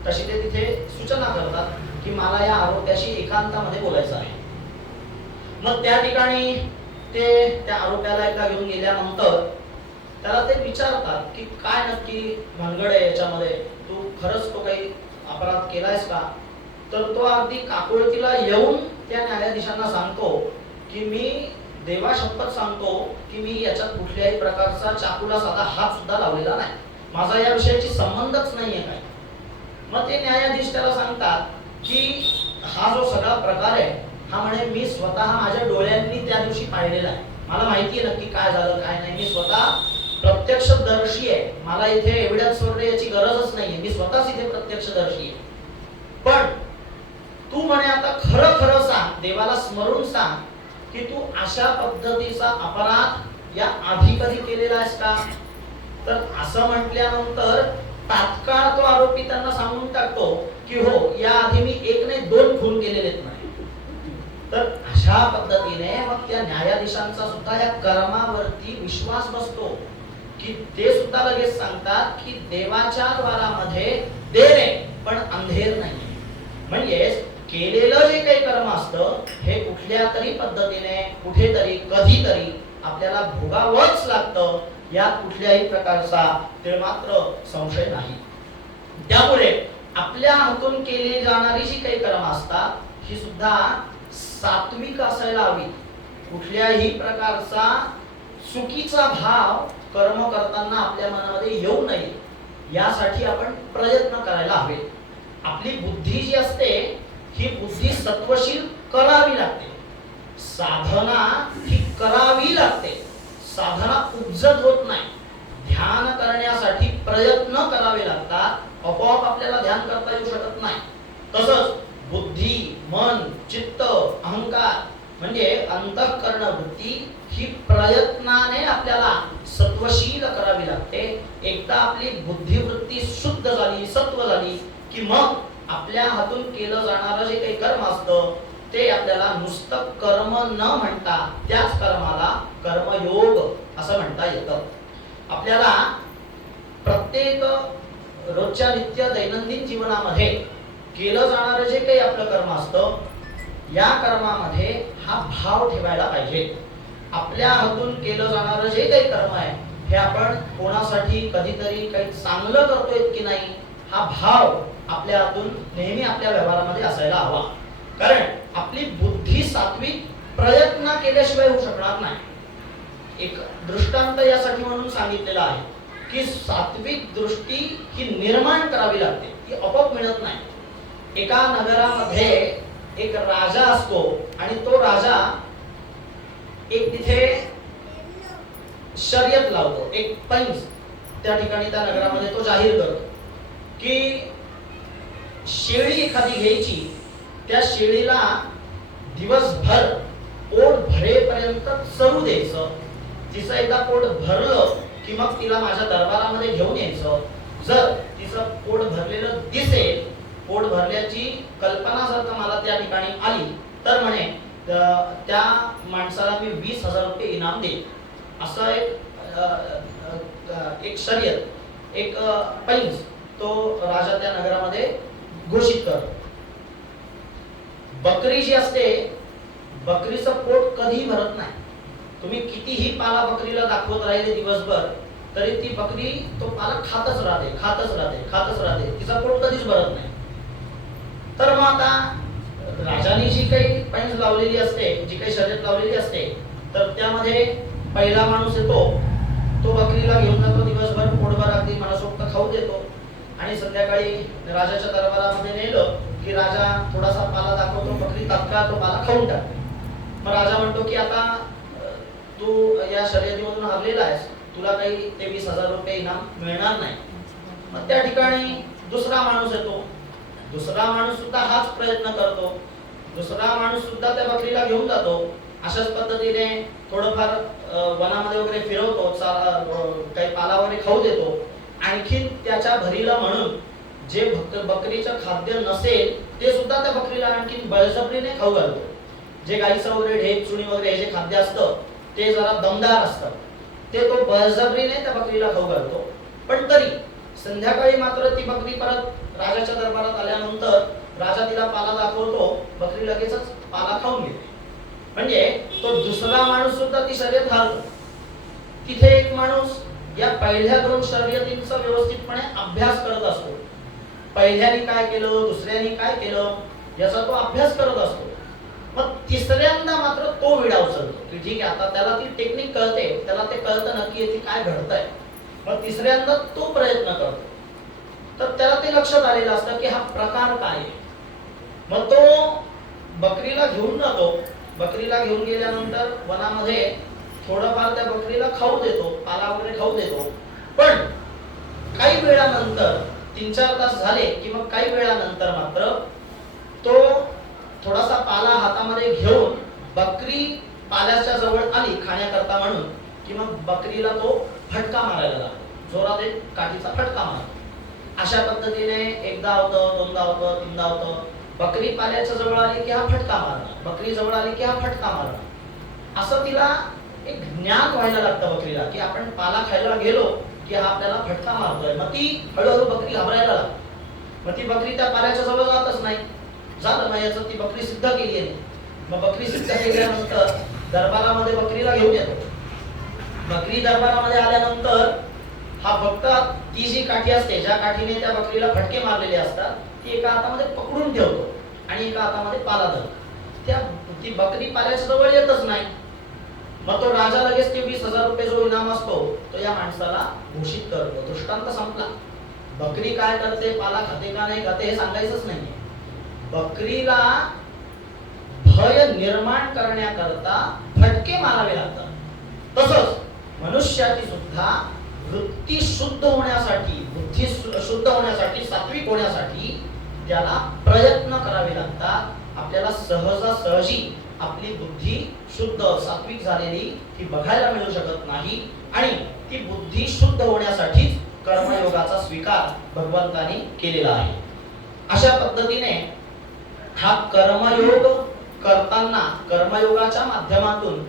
तशी ते तिथे सूचना करतात की मला या आरोप्याशी एकांतामध्ये बोलायचं आहे. मग त्या ठिकाणी ते त्या आरोप्याला एकदा घेऊन गेल्यानंतर त्याला ते विचारतात की काय नक्की भानगड आहे याच्यामध्ये, तू खरंच तो काही अपराध केलायस का? तर तो अगदी काकुळतीला येऊन त्या न्यायाधीशांना सांगतो की मी देवा शपथ सांगतो की मी याच्यात कुठल्याही प्रकारचा चाकूला साधा हात सुद्धा लावलेला नाही, माझा या विषयाची संबंधच नाहीये काय. मग ते न्यायाधीश त्याला सांगतात की हा जो सगळा प्रकार आहे हा म्हणे मी स्वतः माझ्या डोळ्यांनी त्या दिवशी पाहिलेला आहे, मला माहिती आहे नक्की काय झालं काय नाही, मी स्वतः प्रत्यक्षदर्शी आहे, मला इथे एव्हिडन्स वगैरे याची गरजच नाहीये, मी स्वतःच इथे प्रत्यक्षदर्शी आहे. पण तू म्हणे आता खरं खरं सांग, देवाला स्मरून सांग की तू अशा पद्धतीचा अपराध या आधी कधी केलेला आहेस का? तर असं म्हटल्यानंतर तात्काळ तो आरोपी त्यांना सांगून टाकतो की हो, या आधी मी 1 नाही 2 खून केलेले नाही. तर अशा पद्धतीने मग त्या न्यायाधीशांचा सुद्धा या कर्मावरती विश्वास बसतो की ते सुद्धा लगेच सांगतात की देवाच्या द्वारामध्ये देर आहे पण अंधेर नाही. म्हणजेच केलेलं जे काही कर्म असतं हे कुठल्या तरी पद्धतीने कुठेतरी कधीतरी आपल्याला भोगावंच लागतं, यात कुठल्याही प्रकारचा ते मात्र संशय नाही. त्यामुळे आपल्या हातून केली जाणारी जी काही कर्म असतात ही सुद्धा सात्विक असायला हवी. कुठल्याही प्रकारचा चुकीचा भाव कर्म करताना आपल्या मनामध्ये येऊ नये यासाठी आपण प्रयत्न करायला हवे. आपली बुद्धी जी असते ही बुद्धी सत्वशील करावी लागते, साधना ही करावी लागते, साधना उपजत होत नाही. ध्यान करण्यासाठी प्रयत्न करावे लागतात, आपोआप आपल्याला ध्यान करता येऊ शकत नाही. तसंच बुद्धी, मन, चित्त, अहंकार म्हणजे अंतःकरण वृत्ती ही प्रयत्नाने आपल्याला सत्वशील करावी लागते. एकदा आपली बुद्धिवृत्ती शुद्ध झाली, सत्व झाली की मग आपल्या हातून केलं जाणारं जे काही कर्म असतं ते आपल्याला नुसतं कर्म न म्हणता त्याच कर्माला कर्मयोग असं म्हणता येतं. आपल्याला प्रत्येक रोजच्या नित्य दैनंदिन जीवनामध्ये केलं जाणारं जे काही आपलं कर्म असतं या कर्मामध्ये हा भाव ठेवायला पाहिजे. आपल्या हातून केलं जाणारं जे काही कर्म आहे हे आपण कोणासाठी कधीतरी काही चांगलं करतोय की नाही हा भाव आपल्या हातून नेहमी आपल्या व्यवहारामध्ये असायला हवा. कारण आपली बुद्धी सात्विक प्रयत्न केल्याशिवाय होऊ शकणार नाही. एक दृष्टांत यासाठी म्हणून सांगितलेला आहे की सात्विक दृष्टी ही निर्माण करावी लागते. ती आपोआप मिळत नाही. एका नगरामध्ये एक राजा असतो आणि तो राजा एक तिथे शर्यत लावतो, एक पैंज त्या ठिकाणी त्या नगरामध्ये तो जाहीर करतो की शेळी एखादी घ्यायची, त्या शेळीला दिवसभर पोट भरेपर्यंत चरू द्यायचं. तिचं एकदा पोट भरलं की मग तिला माझ्या दरबारामध्ये घेऊन यायचं. जर तिचं पोट भरलेलं दिसेल, पोट भरल्याची कल्पना जर का मला त्या ठिकाणी आली तर म्हणे त्या माणसाला मी 20,000 रुपये इनाम देईन. असं एक शर्यत, एक पैंज तो राजा त्या नगरामध्ये घोषित करतो. बकरी जी असते, बकरीचं पोट कधीही भरत नाही. तुम्ही कितीही पाला बकरीला दाखवत राहिले दिवसभर तरी ती बकरी तो पाला खातच राहते. तिचा पोट कधीच भरत नाही. तर मग आता राजाने जी काही पैंज लावलेली असते, जी काही शर्यत लावलेली असते, तर त्यामध्ये पहिला माणूस येतो, तो बकरीला घेऊन जातो, दिवसभर पोटभर अगदी मनसोक्त खाऊ देतो आणि संध्याकाळी राजाच्या दरबारामध्ये नेलं की राजा थोडासा पाला दाखवतो, बकरी तात्काळ तो पाला खाऊन टाकते. मग राजा म्हणतो की आता तू या शर्यतीमधून हरलेला आहेस, तुला काही ते 20,000 रुपये इनाम मिळणार नाही. मग त्या ठिकाणी दुसरा माणूस येतो, दुसरा माणूस सुद्धा हाच प्रयत्न करतो, दुसरा माणूस सुद्धा त्या बकरीला घेऊन जातो. अशाच पद्धतीने थोडंफार वनामध्ये वगैरे फिरवतो, काही पाला वगैरे खाऊ देतो. आणखीन त्याच्या भरीला म्हणून जे बकरीचं खाद्य नसेल ते सुद्धा त्या बकरीला आणखीन बळजबरीने खाऊ घालतो. जे गाईचं वगैरे ढेप चुणी वगैरे हे जे खाद्य असतं ते जरा दमदार असतं, ते तो बळजबरीने त्या बकरीला खाऊ घालतो. पण तरी संध्याकाळी मात्र ती बकरी परत राजाच्या दरबारात आल्यानंतर राजा तिला पाला दाखवतो, बकरी लगेचच पाला खाऊन घेते. म्हणजे तो दुसरा माणूस सुद्धा ती शर्यत हारतो. तिथे एक माणूस या पहिल्या 2 शर्यतींचा व्यवस्थितपणे अभ्यास करत असतो. पहिल्याने काय केलं, दुसऱ्याने काय केलं याचा तो अभ्यास करत असतो. मग तिसऱ्यांदा मात्र तो विडा उचलतो की ठीक आहे, आता त्याला ती टेक्निक कळते, त्याला ते कळतं नक्की येते काय घडतंय. मग तिसऱ्यांदा तो प्रयत्न करतो, तर त्याला ते लक्षात आलेलं असतं की हा प्रकार काय आहे. मग तो बकरीला घेऊन जातो. बकरीला घेऊन गेल्यानंतर वनामध्ये थोडंफार त्या बकरीला खाऊ देतो, पाला वगैरे खाऊ देतो. पण काही वेळानंतर 3-4 तास झाले की मग काही वेळानंतर मात्र तो थोडासा पाला हातामध्ये घेऊन बकरी पाल्याच्या जवळ आली खाण्याकरता म्हणून की मग बकरीला तो फटका मारायला लागतो, जोरात एक काठीचा फटका मारतो. अशा पद्धतीने एकदा होतं, दोनदा होतं, तीनदा होतं. बकरी पाल्याच्या जवळ आली की हा फटका मारणार, बकरी जवळ आली की हा फटका मारणार. असं तिला एक ज्ञान व्हायला लागतं बकरीला की आपण पाला खायला गेलो की हा आपल्याला फटका मारतोय. मग ती हळूहळू बकरी घाबरायला लागते. मग ती बकरी त्या पाल्याच्या जवळ जातच नाही. झालं मग याचं ती बकरी सिद्ध केली आहे. मग बकरी सिद्ध केल्यानंतर दरबारामध्ये बकरीला घेऊन येतो. बकरी दरबारामध्ये आल्यानंतर हा फक्त ती जी काठी असते, ज्या काठीने त्या बकरीला फटके मारलेले असतात, ती एका हातामध्ये पकडून ठेवतो आणि एका हातामध्ये पाला धरतो. ती बकरी पाल्याच्या जवळ येतच नाही. मग तो राजा लगेच ते 20,000 रुपये जो इनाम असतो तो या माणसाला घोषित करतो. दृष्टांत संपला. बकरी काय करते, पाला खाते का नाही खाते हे सांगायचंच नाहीये. बकरीला भय निर्माण करण्याकरता फटके मारावे लागतात. तसंच मनुष्याची सुद्धा वृत्ती शुद्ध होण्यासाठी, बुद्धी शुद्ध होण्यासाठी, सात्विक होण्यासाठी त्याला प्रयत्न करावे लागतात. आपल्याला सहजासहजी आपली बुद्धी शुद्ध सात्विक झालेली ती बघायला मिळू शकत नाही आणि ती बुद्धी शुद्ध होण्यासाठीच कर्मयोगाचा स्वीकार भगवंतानी केलेला आहे. अशा पद्धतीने हा कर्मयोग करताना कर्मयोगाच्या माध्यमातून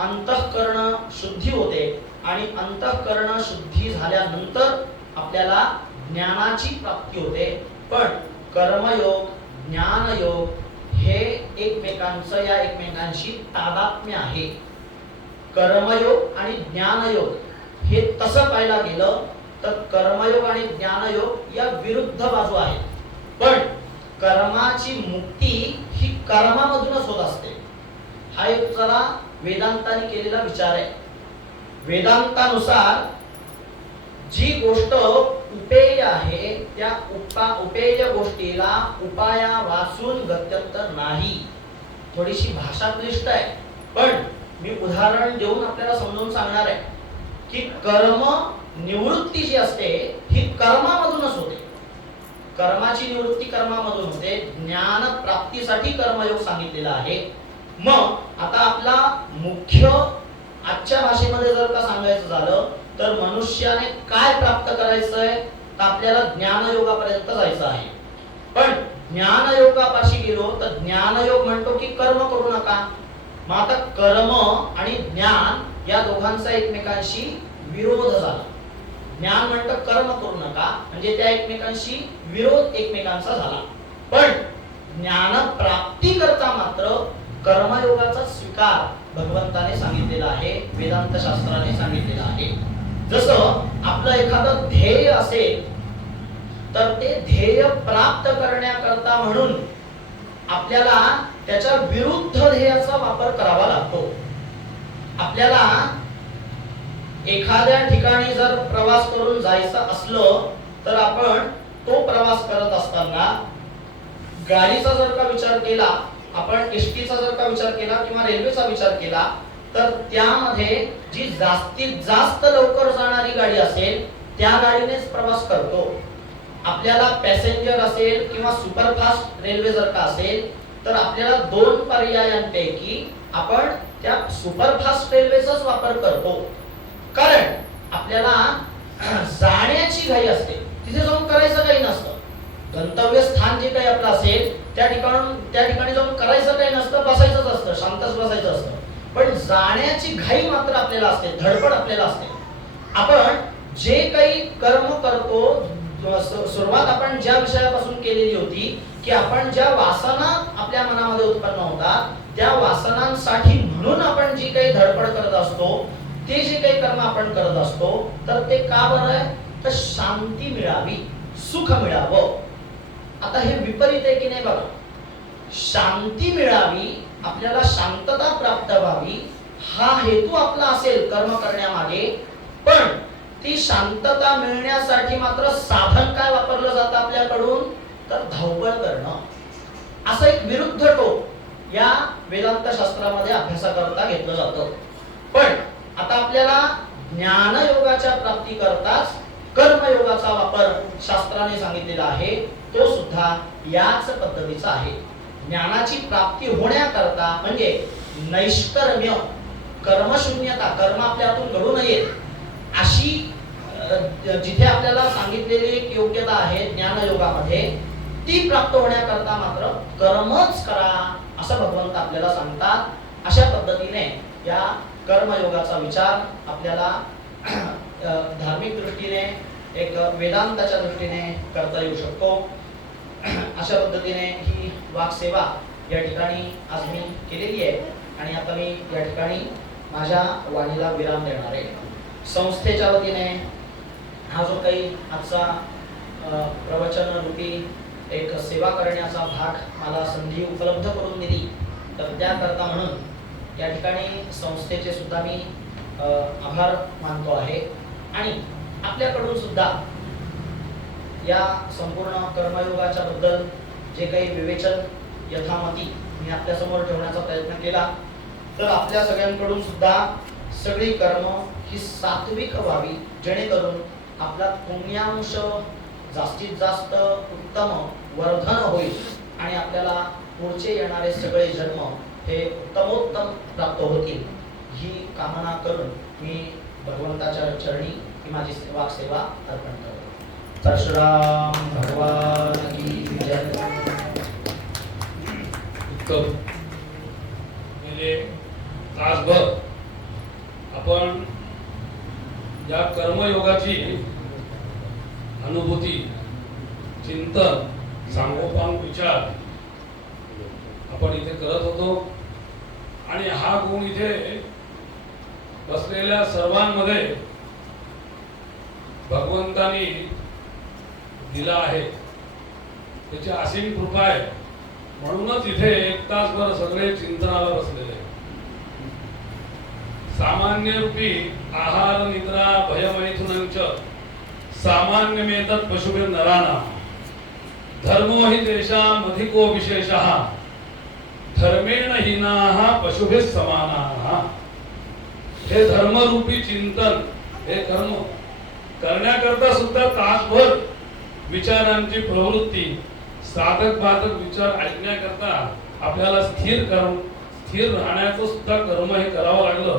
अंतःकरण शुद्धी होते आणि अंतःकरण शुद्धी झाल्यानंतर आपल्याला ज्ञानाची प्राप्ती होते. पण कर्मयोग, ज्ञानयोग हे एकमेकांचं या एकमेकांशी तादात्म्य आहे. कर्मयोग आणि ज्ञानयोग हे तसं पाहायला गेलं तर कर्मयोग आणि ज्ञानयोग या विरुद्ध बाजू आहेत. पण कर्माची मुक्ती ही कर्मामधूनच होत असते. हा एक जरा वेदांताने केलेला विचार आहे. वेदांतानुसार जी गोष्ट उपेय आहे त्या उपेय गोष्टीला उपाया वाचून गत्यंतर नाही. थोडीशी भाषा क्लिष्ट आहे, पण मी उदाहरण देऊन आपल्याला समजावून सांगणार आहे की कर्म निवृत्ती जी असते ही कर्मामधूनच होते. कर्माची निवृत्ती कर्मामधून होते. ज्ञान प्राप्तीसाठी कर्मयोग सांगितलेला आहे. मग आता आपला मुख्य आजच्या भाषेमध्ये जर का सांगायचं झालं तर मनुष्याने काय प्राप्त करायचंय तर आपल्याला ज्ञानयोगापर्यंत जायचं आहे. पण ज्ञानयोगापाशी गेलो तर ज्ञानयोग म्हणतो की कर्म करू नका. मग आता कर्म आणि ज्ञान या दोघांचा एकमेकांशी विरोध झाला. ज्ञान म्हणतं कर्म करू नका म्हणजे त्या एकमेकांशी विरोध एकमेकांचा झाला. पण ज्ञान प्राप्ती करता मात्र कर्मयोगाचा स्वीकार भगवंताने सांगितलेला आहे, वेदांत शास्त्राने सांगितलेला आहे. जसं आपलं एखादं ध्येय असेल तर ते ध्येय प्राप्त करण्याकरता म्हणून आपल्याला त्याच्या विरुद्ध ध्येयाचा वापर करावा लागतो. आपल्याला एखाद्या ठिकाणी जर प्रवास करून जायचं असलं तर आपण तो प्रवास करत असताना गाडीचा जर का विचार केला, आपण एसटीचा जर का विचार केला किंवा रेल्वेचा विचार केला तर त्यामध्ये जी जास्तीत जास्त लवकर जाणारी गाडी असेल त्या गाडीनेच प्रवास करतो. आपल्याला पॅसेंजर असेल किंवा सुपरफास्ट रेल्वे जर का असेल तर आपल्याला दोन पर्यायांपैकी आपण त्या सुपरफास्ट रेल्वेचाच वापर करतो. कारण आपल्याला जाण्याची घाई असते, तिथे जाऊन करायचं काही नसतं. गंतव्य स्थान जे काही आपलं असेल त्या ठिकाणी जाऊन करायचं काही नसतं, बसायचंच असतं, शांतच बसायचं असतं. पण जाण्याची घाई मात्र आपल्याला असते, धडपड आपल्याला असते. आपण जे काही कर्म करतो, सुरुवात आपण ज्या विषयापासून केलेली होती की आपण ज्या वासना आपल्या मनामध्ये उत्पन्न होतात त्या वासनांसाठी म्हणून आपण जी काही धडपड करत असतो, ते जे काही कर्म आपण करत असतो तर ते का बरं आहे तर शांती मिळावी, सुख मिळावं. आता हे विपरीत आहे की नाही बघा. शांती मिळावी, आपल्याला शांतता प्राप्त व्हावी हा हेतू आपला असेल कर्म करण्यामागे. पण ती शांतता मिळण्यासाठी मात्र साधन काय वापरलं जातं आपल्याकडून तर धावपळ करणं. असं एक विरुद्ध टोक या वेदांत शास्त्रामध्ये अभ्यासाकरता घेतलं जातं. पण आता आपल्याला ज्ञानयोगाच्या प्राप्ती करताच कर्मयोगाचा वापर शास्त्राने सांगितलेला आहे, तो सुद्धा याच पद्धतीचा आहे. ज्ञानाची प्राप्ती होण्याकरता म्हणजे नैष्कर्म्य, कर्मशून्यता, कर्म आपल्या हातून घडू नये अशी जिथे आपल्याला सांगितलेली एक योग्यता आहे ज्ञानयोगामध्ये, ती प्राप्त होण्याकरता मात्र कर्मच करा असं भगवंत आपल्याला सांगतात. अशा पद्धतीने या कर्मयोगाचा विचार आपल्याला धार्मिक दृष्टीने एक वेदांताच्या दृष्टीने करता येऊ शकतो. अशा पद्धतीने ही वाक्सेवा या ठिकाणी आज मी केलेली आहे आणि आता मी या ठिकाणी माझ्या वाणीला विराम देणार आहे. संस्थेच्या वतीने हा जो काही आजचा प्रवचन रूपी एक सेवा करण्याचा भाग मला संधी उपलब्ध करून दिली तर त्याकरता म्हणून या ठिकाणी संस्थेचे सुद्धा मी आभार मानतो आहे. आणि आपल्याकडून सुद्धा या संपूर्ण कर्मयोगाच्या बद्दल जे काही विवेचन यथामती मी आपल्यासमोर ठेवण्याचा प्रयत्न केला तर आपल्या सगळ्यांकडून सुद्धा सगळी कर्म ही सात्विक व्हावी, जेणेकरून आपला पुण्यांश जास्तीत जास्त उत्तम वर्धन होईल आणि आपल्याला पुढचे येणारे सगळे जन्म हे उत्तमोत्तम प्राप्त होतील ही कामना करून मी भगवंताच्या चरणी ही माझी सेवा अर्पण करतो. परशुराम भगवान की जय. उत्तम. म्हणजे तासभर आपण या कर्मयोगाची अनुभूती, चिंतन, सांगोपांग विचार आपण इथे करत होतो. आणि हा गुण इथे बसलेल्या सर्वांमध्ये भगवंतानी दिला आहे, त्याची असीम कृपा आहे. म्हणूनच इथे एक तासभर सगळे चिंतनाला बसलेले. सामान्य रूपी आहार निद्रा भयमैथुनंच सामान्यमेतत् पशुभिर्नराणां धर्मो हि तेषाम् अधिको विशेषः धर्मेण हीनाः पशुभिः समानाः. हे धर्मरूपी चिंतन, हे कर्म करण्याकरता सुद्धा तासभर विचारांची प्रवृत्ती, साधक बाधक विचार ऐकण्याकरता आपल्याला स्थिर राहण्याचं सुद्धा कर्म हे करावं लागलं.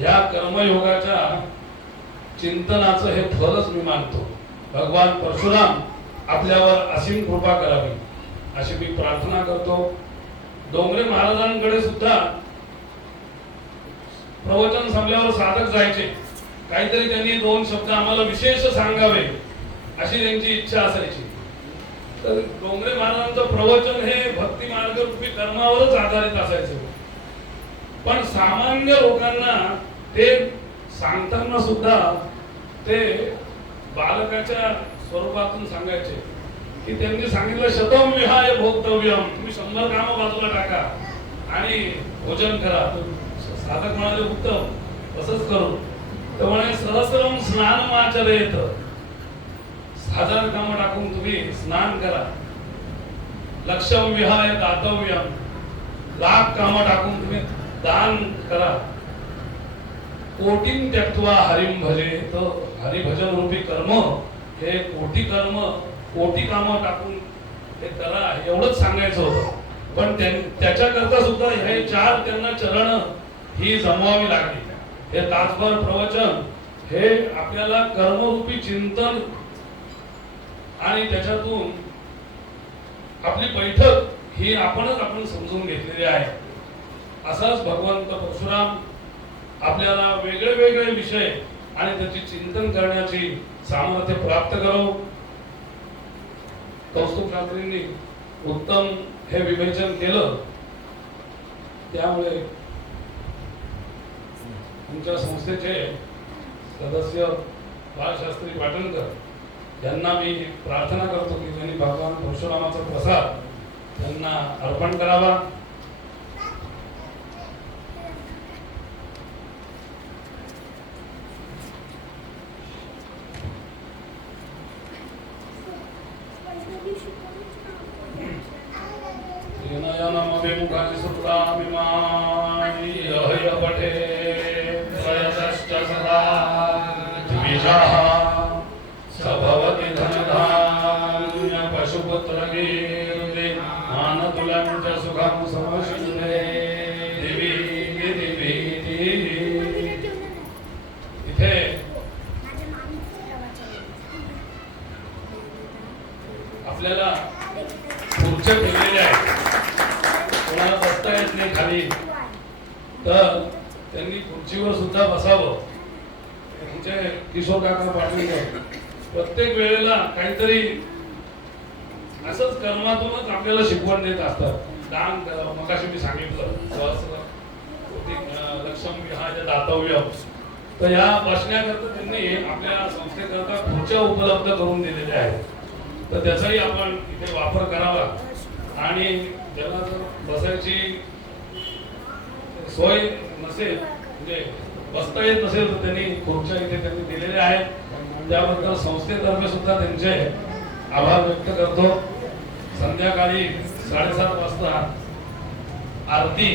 या कर्मयोगाच्या चिंतनाचं हे फलच मी मानतो. भगवान परशुराम आपल्यावर असीम कृपा करावी अशी मी प्रार्थना करतो. डोंगरे महाराजांकडे सुद्धा प्रवचन संपल्यावर साधक जायचे, काहीतरी त्यांनी 2 शब्द आम्हाला विशेष सांगावे अशी त्यांची इच्छा असायची. तर डोंगरे महाराजांचं प्रवचन हे भक्ती मार्ग रूपी कर्मावरच आधारित असायचं. पण सामान्य लोकांना ते सांगताना सुद्धा ते बालकाच्या स्वरूपातून सांगायचे की त्यांनी सांगितलं शतम विहाय भोक्तव्यम, तुम्ही 100 कामं बाजूला टाका आणि भोजन करा. साधक म्हणाले उत्तम, तसंच करू. तर म्हणे सहस्रम स्नानमाचरेत, 1000 कामं टाकून तुम्ही स्नान करा. लक्षम विहाय दातव्यम, 1,00,000 कामं टाकून तुम्ही दान करा. कोटीं त्यक्त्वा हरिं भजेत, हरिभजन रूपी कर्म हे कोटी कामं टाकून हे करा, एवढंच सांगायचं होतं. पण त्याच्याकरता सुद्धा हे 4 त्यांना चरण ही जमवावी लागली. हे तासभर प्रवचन हे आपल्याला कर्मरूपी चिंतन आणि त्याच्यातून आपली बैठक ही आपण समजून घेतलेली आहे. असाच भगवंत परशुराम आपल्याला वेगळे विषय आणि त्याचे चिंतन करण्याची सामर्थ्य प्राप्त करो. कौस्तुभ शास्त्रींनी उत्तम हे विवेचन केलं. त्यामुळे तुमच्या संस्थेचे सदस्य बाळशास्त्री पाटणकर यांना मी प्रार्थना करतो की त्यांनी भगवान परशुरामाचा प्रसाद त्यांना अर्पण करावा. मुखाची सुत्रा विमानी हय पठे प्रयतश्च सदा द्विजाः सभवति धनधान्य पशुपुत्रकीर्ति मानतुलं च सुखं समशिन्दे दिवी इथे आपल्याला खुर्च्या ठेवलेल्या आहेत. कोणाला बसता येत नाही खाली, तर त्यांनी खुर्चीवर सुद्धा बसावं. त्यांचे किशोर काका पाटील प्रत्येक वेळेला काहीतरी असंच कर्मातूनच आपल्याला शिकवण देत असतात. दान करावं, मगाशी मी सांगितलं लक्षम विहाय दातव्यम. तर या बसण्याकरता त्यांनी आपल्या संस्थेकरता खुर्च्या उपलब्ध करून दिलेल्या आहेत. तर त्याचाही आपण इथे वापर करावा. आणि ज्याला जर बसायची सोय नसेल, म्हणजे बसता येत नसेल, तर त्यांनी खुर्च्या इथे त्यांनी दिलेल्या आहेत. त्याबद्दल संस्थेतर्फे सुद्धा त्यांचे आभार व्यक्त करतो. संध्याकाळी 7:30 वाजता आरती